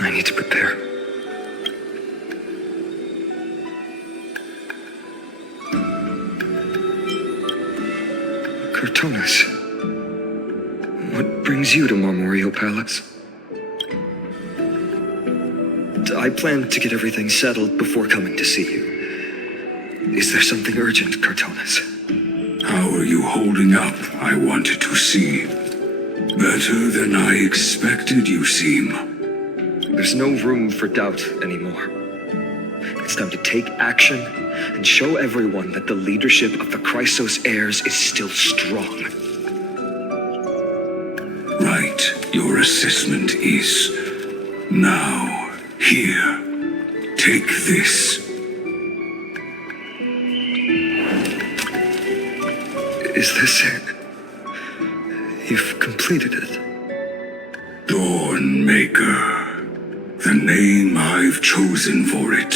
I need to prepare. Cortonas, what brings you to Memorial Palace? I planned to get everything settled before coming to see you. Is there something urgent, Cortonas? How are you holding up, I wanted to see. Better than I expected, you seem. There's no room for doubt anymore. It's time to take action and show everyone that the leadership of the Chrysos heirs is still strong. Right, your assessment is. Now, here, take this. Is this it? You've completed it. Dawnmaker, the name I've chosen for it.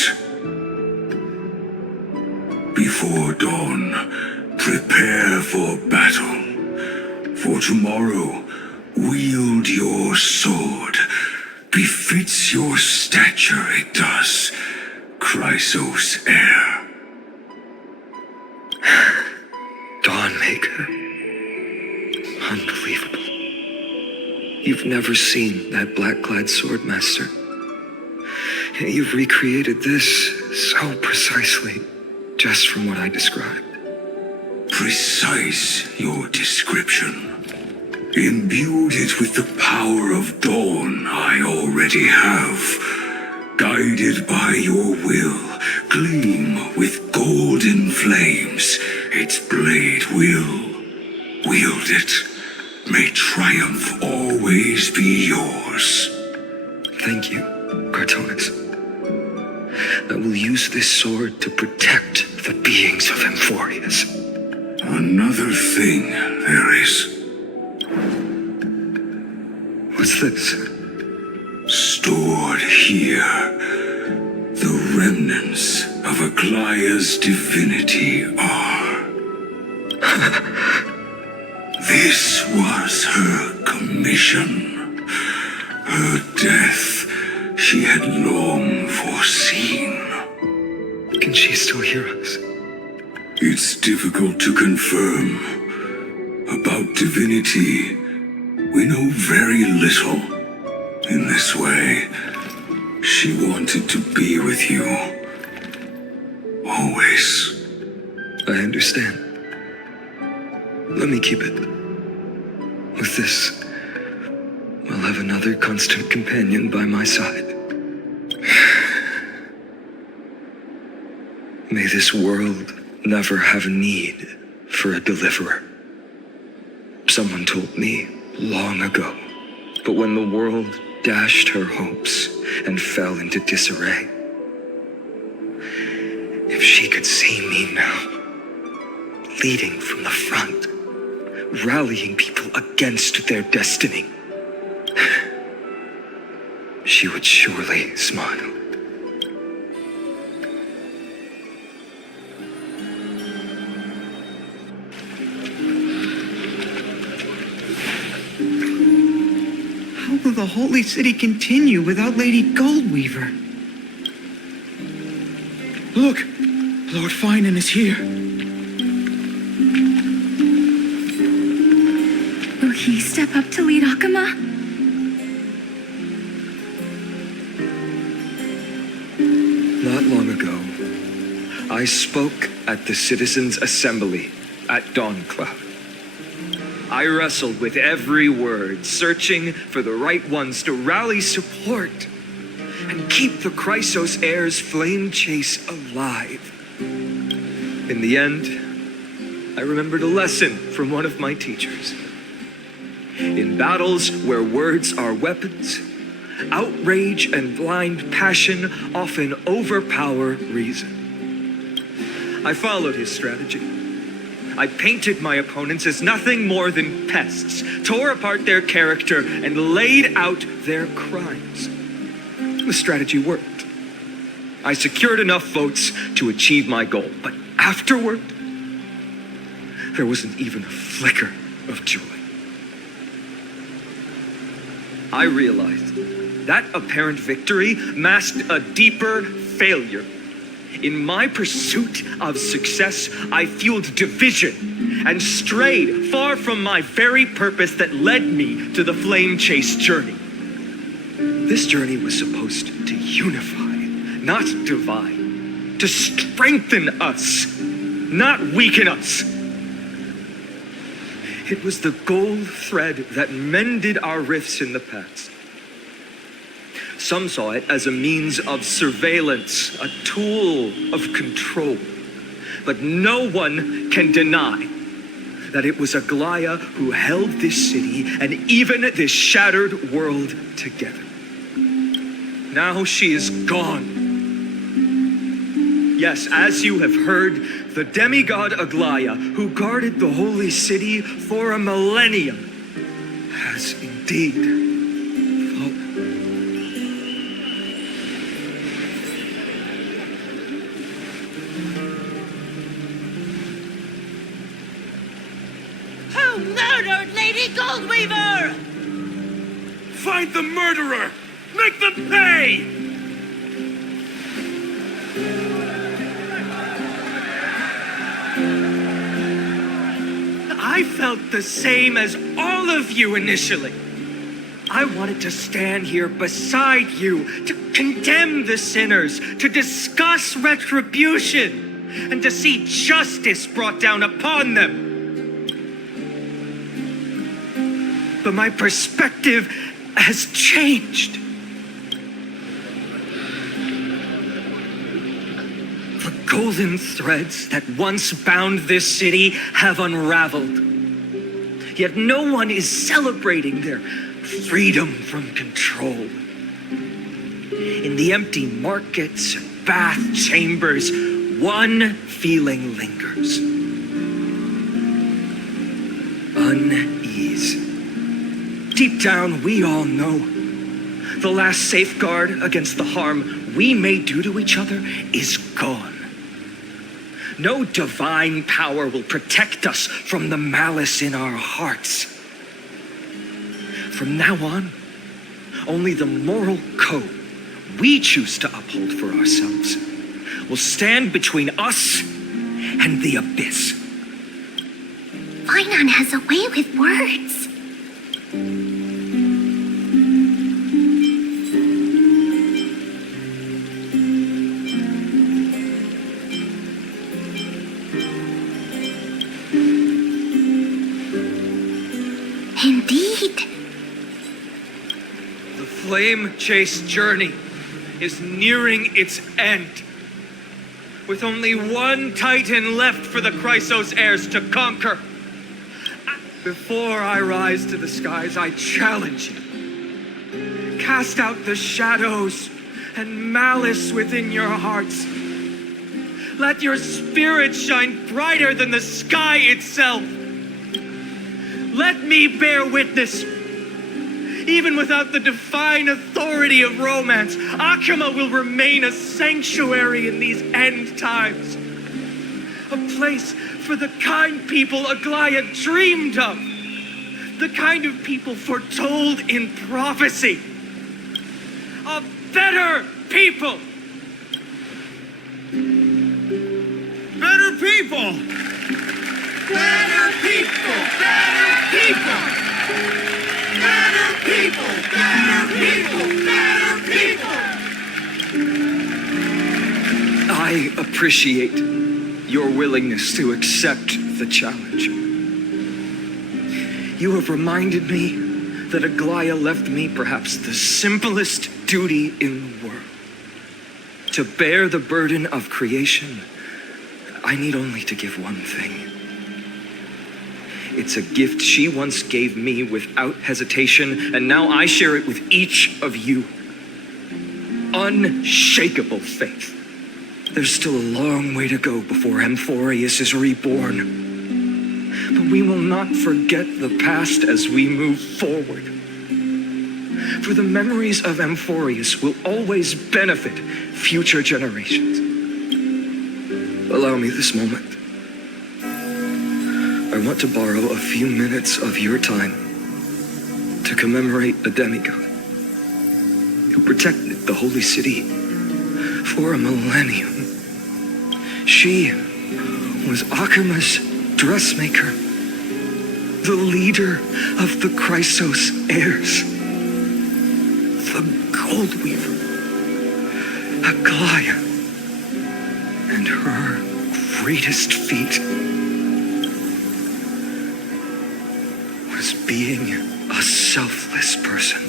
Before dawn, prepare for battle. For tomorrow, wield your sword. Befits your stature, it does. Chrysos heir. Dawnmaker. Unbelievable. You've never seen that black-clad sword master. You've recreated this so precisely, just from what I described. Precise, your description. Imbued it with the power of dawn I already have. Guided by your will, gleam with golden flames. Its blade will wield it. May triumph always be yours. Thank you, Cartonus. I will use this sword to protect the beings of Amphoreus. Another thing there is. What's this? Stored here, the remnants of Aglaya's divinity are. This was her commission. Her death she had long foreseen. Can she still hear us? It's difficult to confirm. About divinity, we know very little. In this way, she wanted to be with you. Always. I understand. Let me keep it. With this, I'll have another constant companion by my side. May this world never have need for a deliverer. Someone told me long ago, but when the world dashed her hopes and fell into disarray, if she could see me now, leading from the front, rallying people against their destiny, she would surely smile. How will the Holy City continue without Lady Goldweaver? Look! Lord Finan is here. Will he step up to lead Akama? Not long ago, I spoke at the Citizens' Assembly at Dawncloud. I wrestled with every word, searching for the right ones to rally support and keep the Chrysos heir's flame chase alive. In the end, I remembered a lesson from one of my teachers. In battles where words are weapons, outrage and blind passion often overpower reason. I followed his strategy. I painted my opponents as nothing more than pests, tore apart their character, and laid out their crimes. The strategy worked. I secured enough votes to achieve my goal, but afterward, there wasn't even a flicker of joy. I realized that apparent victory masked a deeper failure. In my pursuit of success, I fueled division and strayed far from my very purpose that led me to the flame chase journey. This journey was supposed to unify, not divide, to strengthen us, not weaken us. It was the gold thread that mended our rifts in the past. Some saw it as a means of surveillance, a tool of control. But no one can deny that it was Aglaya who held this city and even this shattered world together. Now she is gone. Yes, as you have heard, the demigod Aglaya, who guarded the holy city for a millennium, has indeed fallen. Who murdered Lady Goldweaver? Find the murderer! Make them pay! I felt the same as all of you initially. I wanted to stand here beside you, to condemn the sinners, to discuss retribution, and to see justice brought down upon them. But my perspective has changed. The golden threads that once bound this city have unraveled. Yet no one is celebrating their freedom from control. In the empty markets and bath chambers, one feeling lingers. Unease. Deep down, we all know the last safeguard against the harm we may do to each other is gone. No divine power will protect us from the malice in our hearts. From now on, only the moral code we choose to uphold for ourselves will stand between us and the abyss. Finon has a way with words. Indeed. The flame chase journey is nearing its end. With only one Titan left for the Chrysos heirs to conquer. Before I rise to the skies, I challenge you. Cast out the shadows and malice within your hearts. Let your spirit shine brighter than the sky itself. Let me bear witness. Even without the divine authority of romance, Akama will remain a sanctuary in these end times. A place for the kind people Aglaya dreamed of. The kind of people foretold in prophecy. A better people. Better people! Better people! Better people! Better people! Better people! Better people! I appreciate your willingness to accept the challenge. You have reminded me that Aglaya left me perhaps the simplest duty in the world. To bear the burden of creation, I need only to give one thing. It's a gift she once gave me without hesitation, and now I share it with each of you. Unshakable faith. There's still a long way to go before Amphoreus is reborn. But we will not forget the past as we move forward. For the memories of Amphoreus will always benefit future generations. Allow me this moment. I want to borrow a few minutes of your time to commemorate a demigod who protected the holy city for a millennium. She was Akama's dressmaker, the leader of the Chrysos heirs, the gold weaver, Aglaya, and her greatest feat was being a selfless person.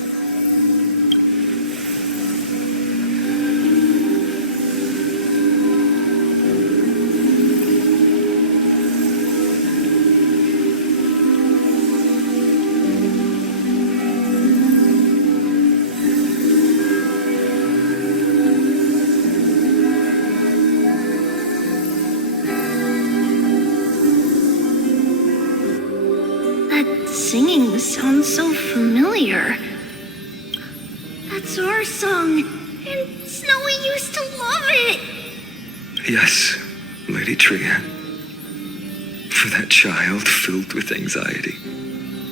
Singing sounds so familiar. That's our song, and Snowy used to love it. Yes, Lady Trian. For that child filled with anxiety,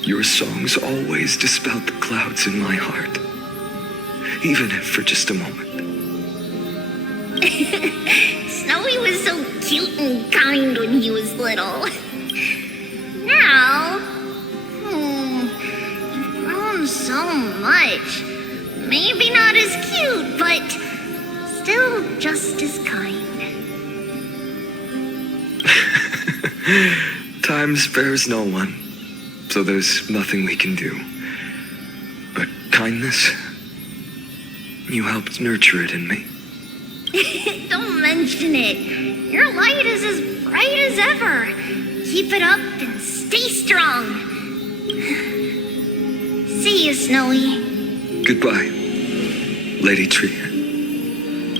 your songs always dispelled the clouds in my heart. Even if for just a moment. Snowy was so cute and kind when he was little. Now, you've grown so much. much. Maybe not as cute, but still just as kind. Time spares no one, so there's nothing we can do. But kindness, you helped nurture it in me. Don't mention it. Your light is as bright as ever. Keep it up and stay strong. See you, Snowy. Goodbye, Lady Tree.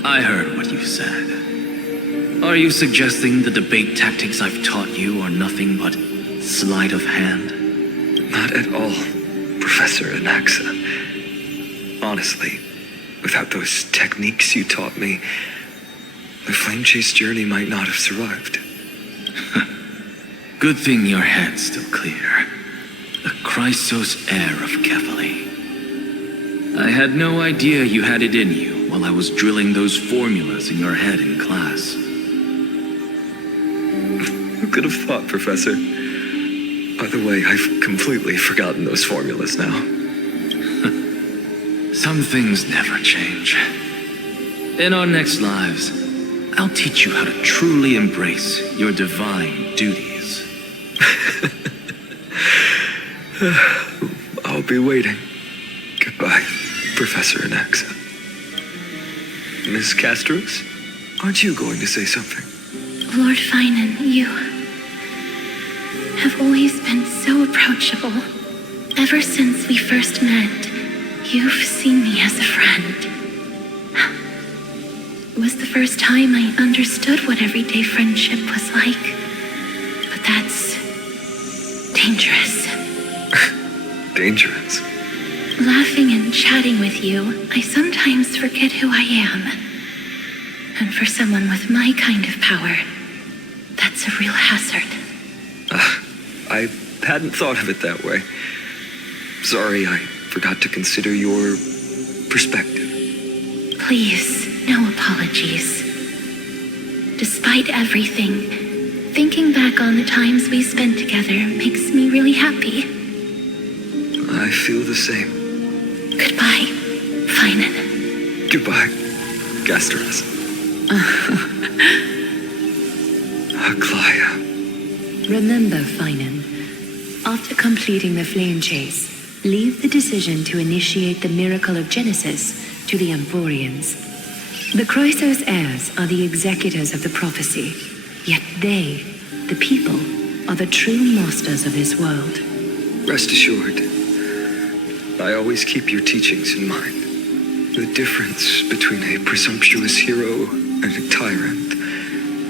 I heard what you said. Are you suggesting the debate tactics I've taught you are nothing but sleight of hand? Not at all, Professor Anaxa. Honestly, without those techniques you taught me, the flame chase journey might not have survived. Good thing your head's still clear. The Chrysos heir of Kefali. I had no idea you had it in you while I was drilling those formulas in your head in class. Who could have thought, Professor? By the way, I've completely forgotten those formulas now. Some things never change. In our next lives, I'll teach you how to truly embrace your divine duties. I'll be waiting. Goodbye, Professor Anaxa. Miss Castros, aren't you going to say something? Lord Finan, you have always been so approachable. Ever since we first met, you've seen me as a friend. It was the first time I understood what everyday friendship was like. But that's dangerous. Dangerous? Laughing and chatting with you, I sometimes forget who I am. And for someone with my kind of power, that's a real hazard. I hadn't thought of it that way. Sorry, I forgot to consider your perspective. Please, no apologies. Despite everything, thinking back on the times we spent together makes me really happy. I feel the same. Goodbye, Finan. Goodbye, Gastras. Aglaya. Remember, Finan, after completing the flame chase, leave the decision to initiate the miracle of Genesis to the Amphoreans. The Chrysos heirs are the executors of the prophecy, yet they, the people, are the true masters of this world. Rest assured, I always keep your teachings in mind. The difference between a presumptuous hero and a tyrant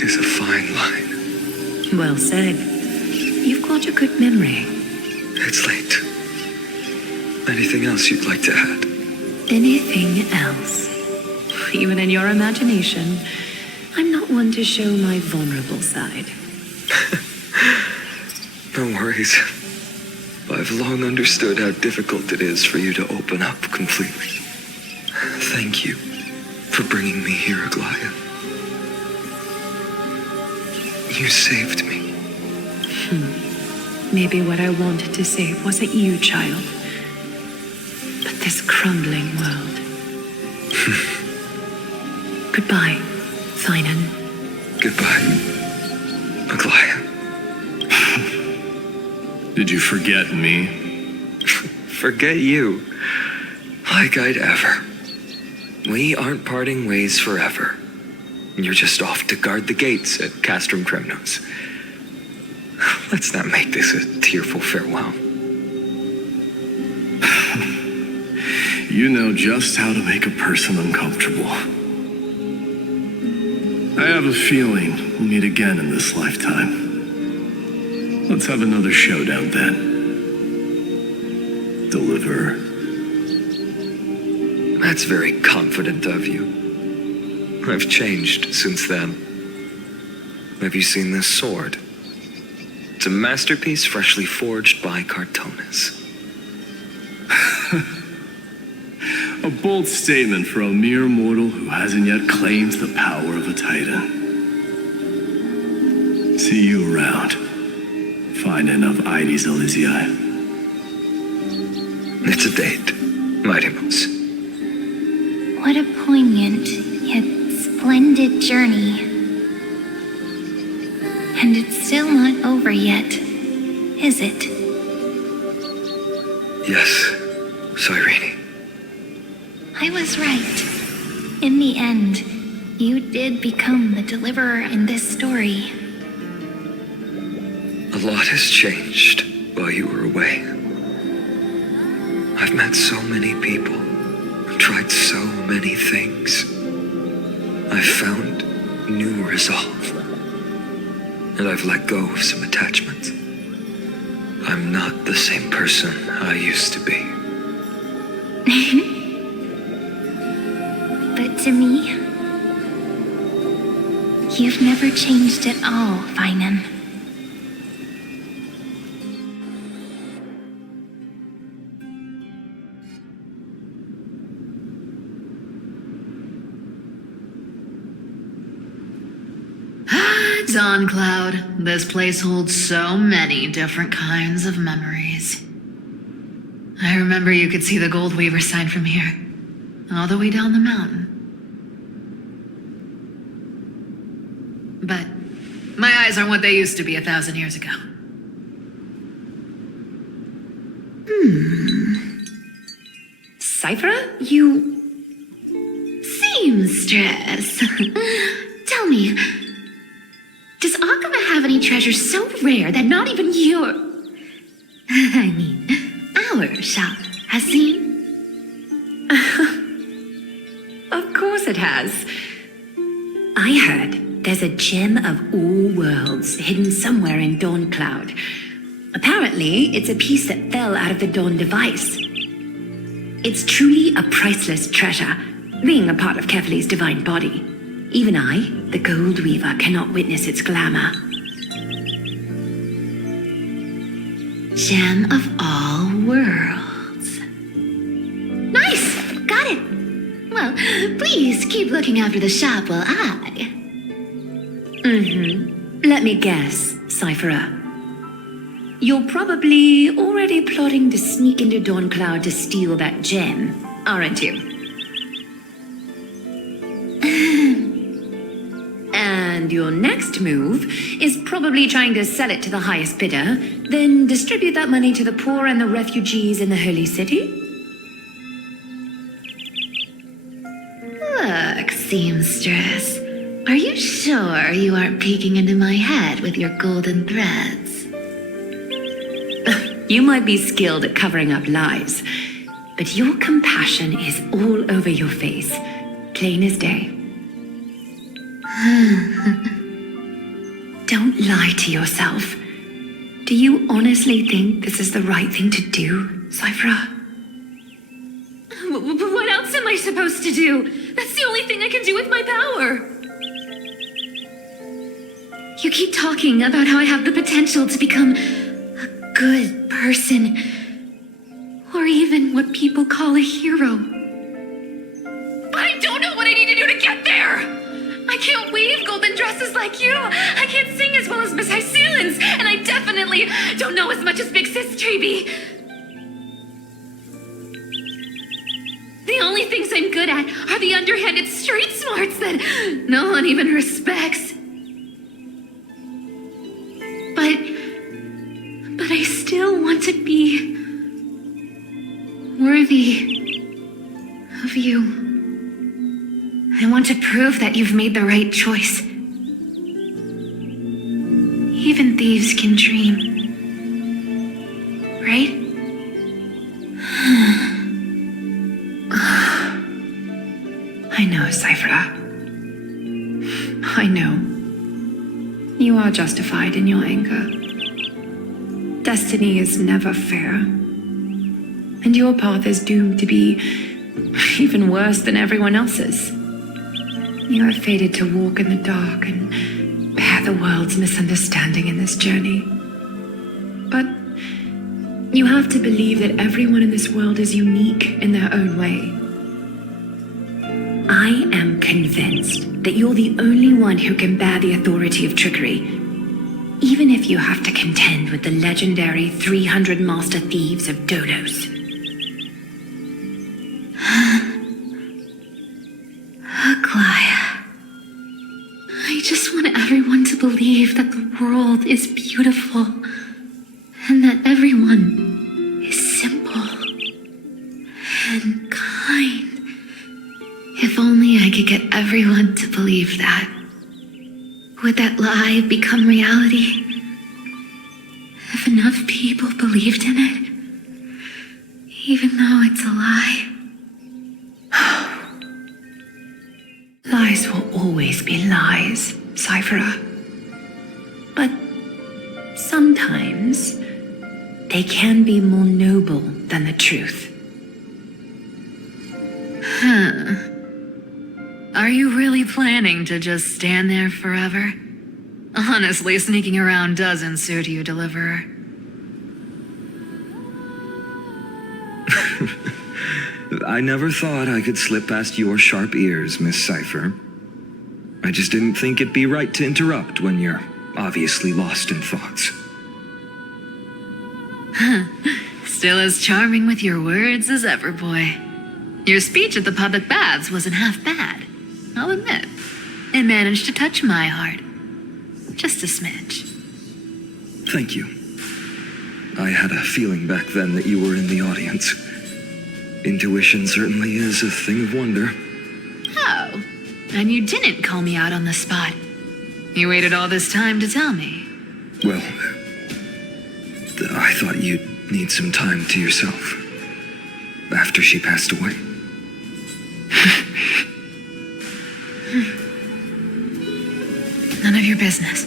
is a fine line. Well said. You've got a good memory. It's late. Anything else you'd like to add? Anything else? Even in your imagination, I'm not one to show my vulnerable side. No worries. I've long understood how difficult it is for you to open up completely. Thank you for bringing me here, Aglaya. You saved me. Maybe what I wanted to save wasn't you, child, but this crumbling world. Goodbye, Finan. Goodbye, Aglaya. Did you forget me? Forget you? Like I'd ever. We aren't parting ways forever. You're just off to guard the gates at Castrum Kremnos. Let's not make this a tearful farewell. You know just how to make a person uncomfortable. I have a feeling we'll meet again in this lifetime. Let's have another showdown then. Deliver. That's very confident of you. I've changed since then. Have you seen this sword? It's a masterpiece freshly forged by Cartonis. A bold statement for a mere mortal who hasn't yet claimed the power of a titan. See you around. Finan of Ides Elysiae. It's a date. Mighty Mouse. What a poignant, yet splendid journey. And it's still not over yet, is it? Yes, Cyrene. I was right. In the end, you did become the deliverer in this story. A lot has changed while you were away. I've met so many people, tried so many things. I've found new resolve. And I've let go of some attachments. I'm not the same person I used to be. But to me, you've never changed at all, Vinem. Dawn Cloud. This place holds so many different kinds of memories. I remember you could see the Gold Weaver sign from here, all the way down the mountain. But my eyes aren't what they used to be 1,000 years ago. Cyphera, you... Seamstress. Tell me, does Akama have any treasures so rare that not even your... I mean, our shop has seen? Of course it has. I heard there's a gem of all worlds hidden somewhere in Dawn Cloud. Apparently, it's a piece that fell out of the Dawn device. It's truly a priceless treasure, being a part of Kefali's divine body. Even I, the Gold Weaver, cannot witness its glamour. Gem of all worlds. Nice! Got it! Well, please keep looking after the shop while I... Let me guess, Cyphera. You're probably already plotting to sneak into Dawn Cloud to steal that gem, aren't you? And your next move is probably trying to sell it to the highest bidder, then distribute that money to the poor and the refugees in the Holy City? Look, seamstress. Are you sure you aren't peeking into my head with your golden threads? You might be skilled at covering up lies, but your compassion is all over your face, plain as day. Don't lie to yourself. Do you honestly think this is the right thing to do, Cyphera? What else am I supposed to do? That's the only thing I can do with my power. You keep talking about how I have the potential to become a good person, or even what people call a hero. But I don't know what I need to do to get there! I can't weave golden dresses like you. I can't sing as well as Miss Hyceelens, and I definitely don't know as much as Big Sis Treeby. The only things I'm good at are the underhanded street smarts that no one even respects. But I still want to be worthy of you. I want to prove that you've made the right choice. Even thieves can dream. Right? I know, Cyphera. I know. You are justified in your anger. Destiny is never fair. And your path is doomed to be even worse than everyone else's. You are fated to walk in the dark and bear the world's misunderstanding in this journey. But you have to believe that everyone in this world is unique in their own way. I am convinced that you're the only one who can bear the authority of trickery, even if you have to contend with the legendary 300 master thieves of Dodos. is beautiful, and that everyone is simple and kind. If only I could get everyone to believe that. Would that lie become reality? If enough people believed in it, even though it's a lie. Lies will always be lies, Cyphera. But sometimes they can be more noble than the truth. Huh. Are you really planning to just stand there forever? Honestly, sneaking around doesn't suit you, Deliverer. I never thought I could slip past your sharp ears, Miss Cypher. I just didn't think it'd be right to interrupt when you're obviously lost in thoughts. Still as charming with your words as ever, boy. Your speech at the public baths wasn't half bad, I'll admit. It managed to touch my heart. Just a smidge. Thank you. I had a feeling back then that you were in the audience. Intuition certainly is a thing of wonder. Oh, and you didn't call me out on the spot. You waited all this time to tell me. Well, I thought you'd need some time to yourself after she passed away. None of your business.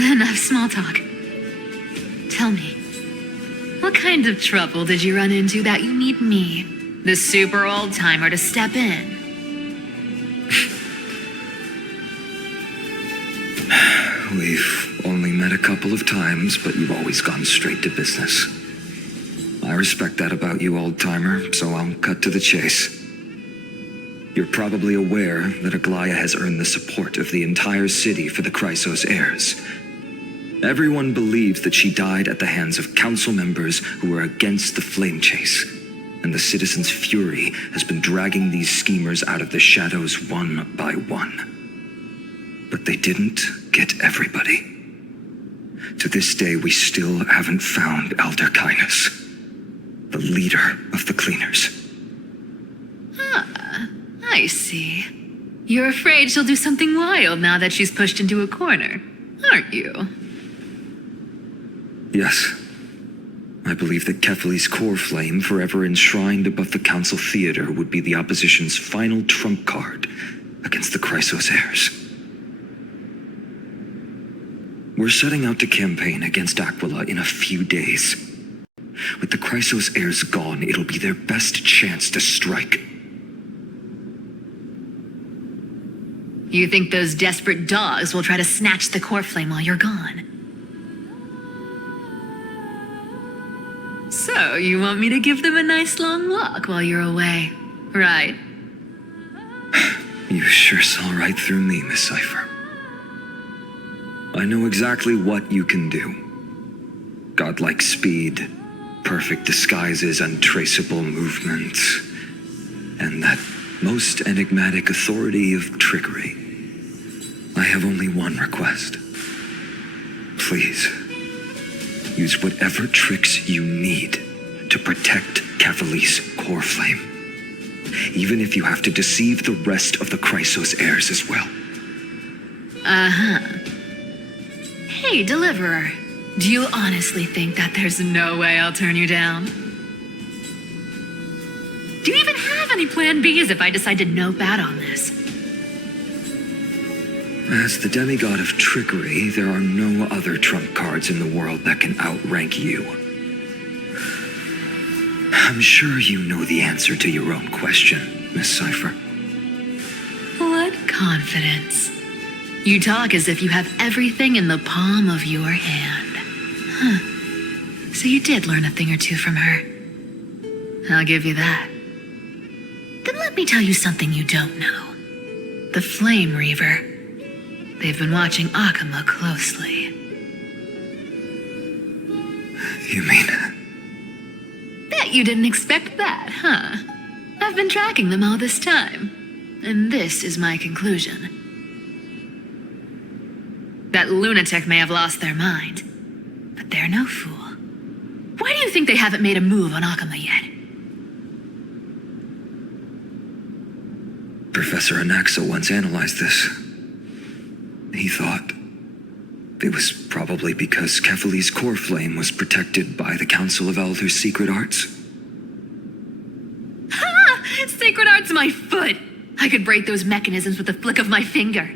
Enough small talk. Tell me, what kind of trouble did you run into that you need me, the super old-timer, to step in? We've only met a couple of times, but you've always gone straight to business. I respect that about you, old-timer, so I'll cut to the chase. You're probably aware that Aglaya has earned the support of the entire city for the Chrysos heirs. Everyone believes that she died at the hands of council members who were against the flame chase, and the citizens' fury has been dragging these schemers out of the shadows one by one. But they didn't get everybody. To this day, we still haven't found Elder Kynus, the leader of the cleaners. I see. You're afraid she'll do something wild now that she's pushed into a corner, aren't you? Yes. I believe that Kefali's core flame, forever enshrined above the council theater, would be the opposition's final trump card against the Chrysos heirs. We're setting out to campaign against Aquila in a few days. With the Chrysos heirs gone, it'll be their best chance to strike. You think those desperate dogs will try to snatch the core flame while you're gone? So, you want me to give them a nice long walk while you're away, right? You sure saw right through me, Miss Cypher. I know exactly what you can do. Godlike speed, perfect disguises, untraceable movements, and that most enigmatic authority of trickery. I have only one request. Please, use whatever tricks you need to protect Kefali's core flame. Even if you have to deceive the rest of the Chrysos heirs as well. Uh-huh. Hey, Deliverer. Do you honestly think that there's no way I'll turn you down? Do you even have any plan Bs if I decide to nope out on this? As the demigod of trickery, there are no other trump cards in the world that can outrank you. I'm sure you know the answer to your own question, Miss Cypher. What confidence. You talk as if you have everything in the palm of your hand. Huh. So you did learn a thing or two from her. I'll give you that. Then let me tell you something you don't know. The Flame Reaver. They've been watching Akama closely. You mean... Bet you didn't expect that, huh? I've been tracking them all this time. And this is my conclusion. That lunatic may have lost their mind, but they're no fool. Why do you think they haven't made a move on Akama yet? Professor Anaxa once analyzed this. He thought it was probably because Kefali's core flame was protected by the Council of Elders' secret arts. Ha! Sacred art's my foot! I could break those mechanisms with a flick of my finger.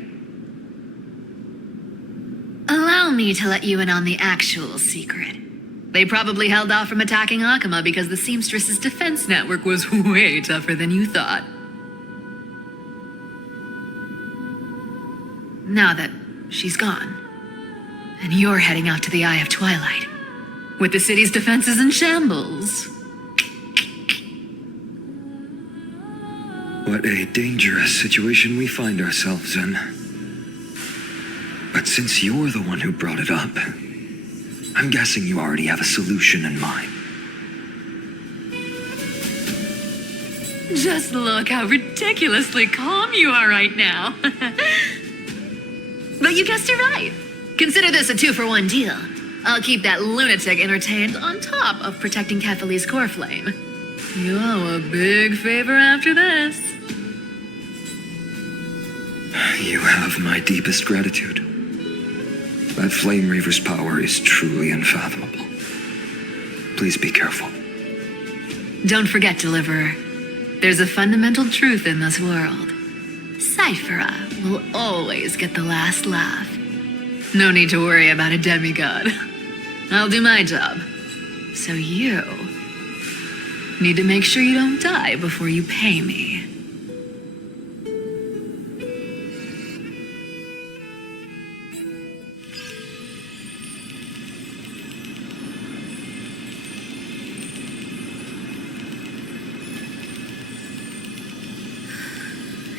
Allow me to let you in on the actual secret. They probably held off from attacking Akama because the Seamstress's defense network was way tougher than you thought. Now that she's gone, and you're heading out to the Eye of Twilight, with the city's defenses in shambles. What a dangerous situation we find ourselves in. But since you're the one who brought it up, I'm guessing you already have a solution in mind. Just look how ridiculously calm you are right now. But you guessed it right. Consider this a 2-for-1 deal. I'll keep that lunatic entertained on top of protecting Kefali's core flame. You owe a big favor after this. You have my deepest gratitude. That Flame Reaver's power is truly unfathomable. Please be careful. Don't forget, Deliverer. There's a fundamental truth in this world. Cyphera will always get the last laugh. No need to worry about a demigod. I'll do my job. So you need to make sure you don't die before you pay me.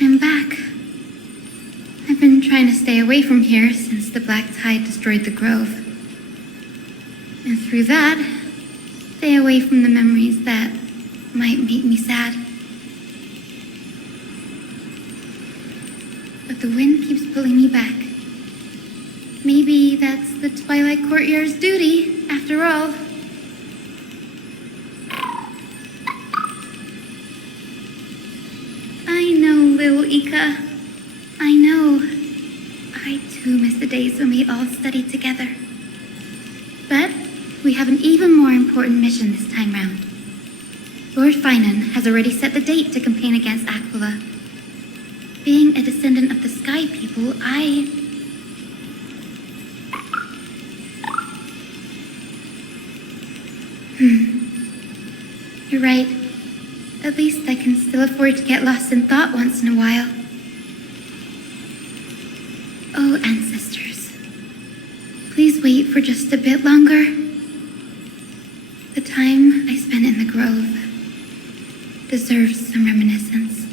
I'm back. I've been trying to stay away from here since the Black Tide destroyed the grove. And through that, stay away from the memories that might make me sad. But the wind keeps pulling me back. Maybe that's the Twilight Courtyard's duty, after all. I know, little Ika. I know. I too miss the days when we all studied together. But we have an even more important mission this time round. Lord Finan has already set the date to campaign against Aquila. Being a descendant of the Sky People, You're right. At least I can still afford to get lost in thought once in a while. Oh, ancestors. Please wait for just a bit longer. The time I spent in the grove deserves some reminiscence.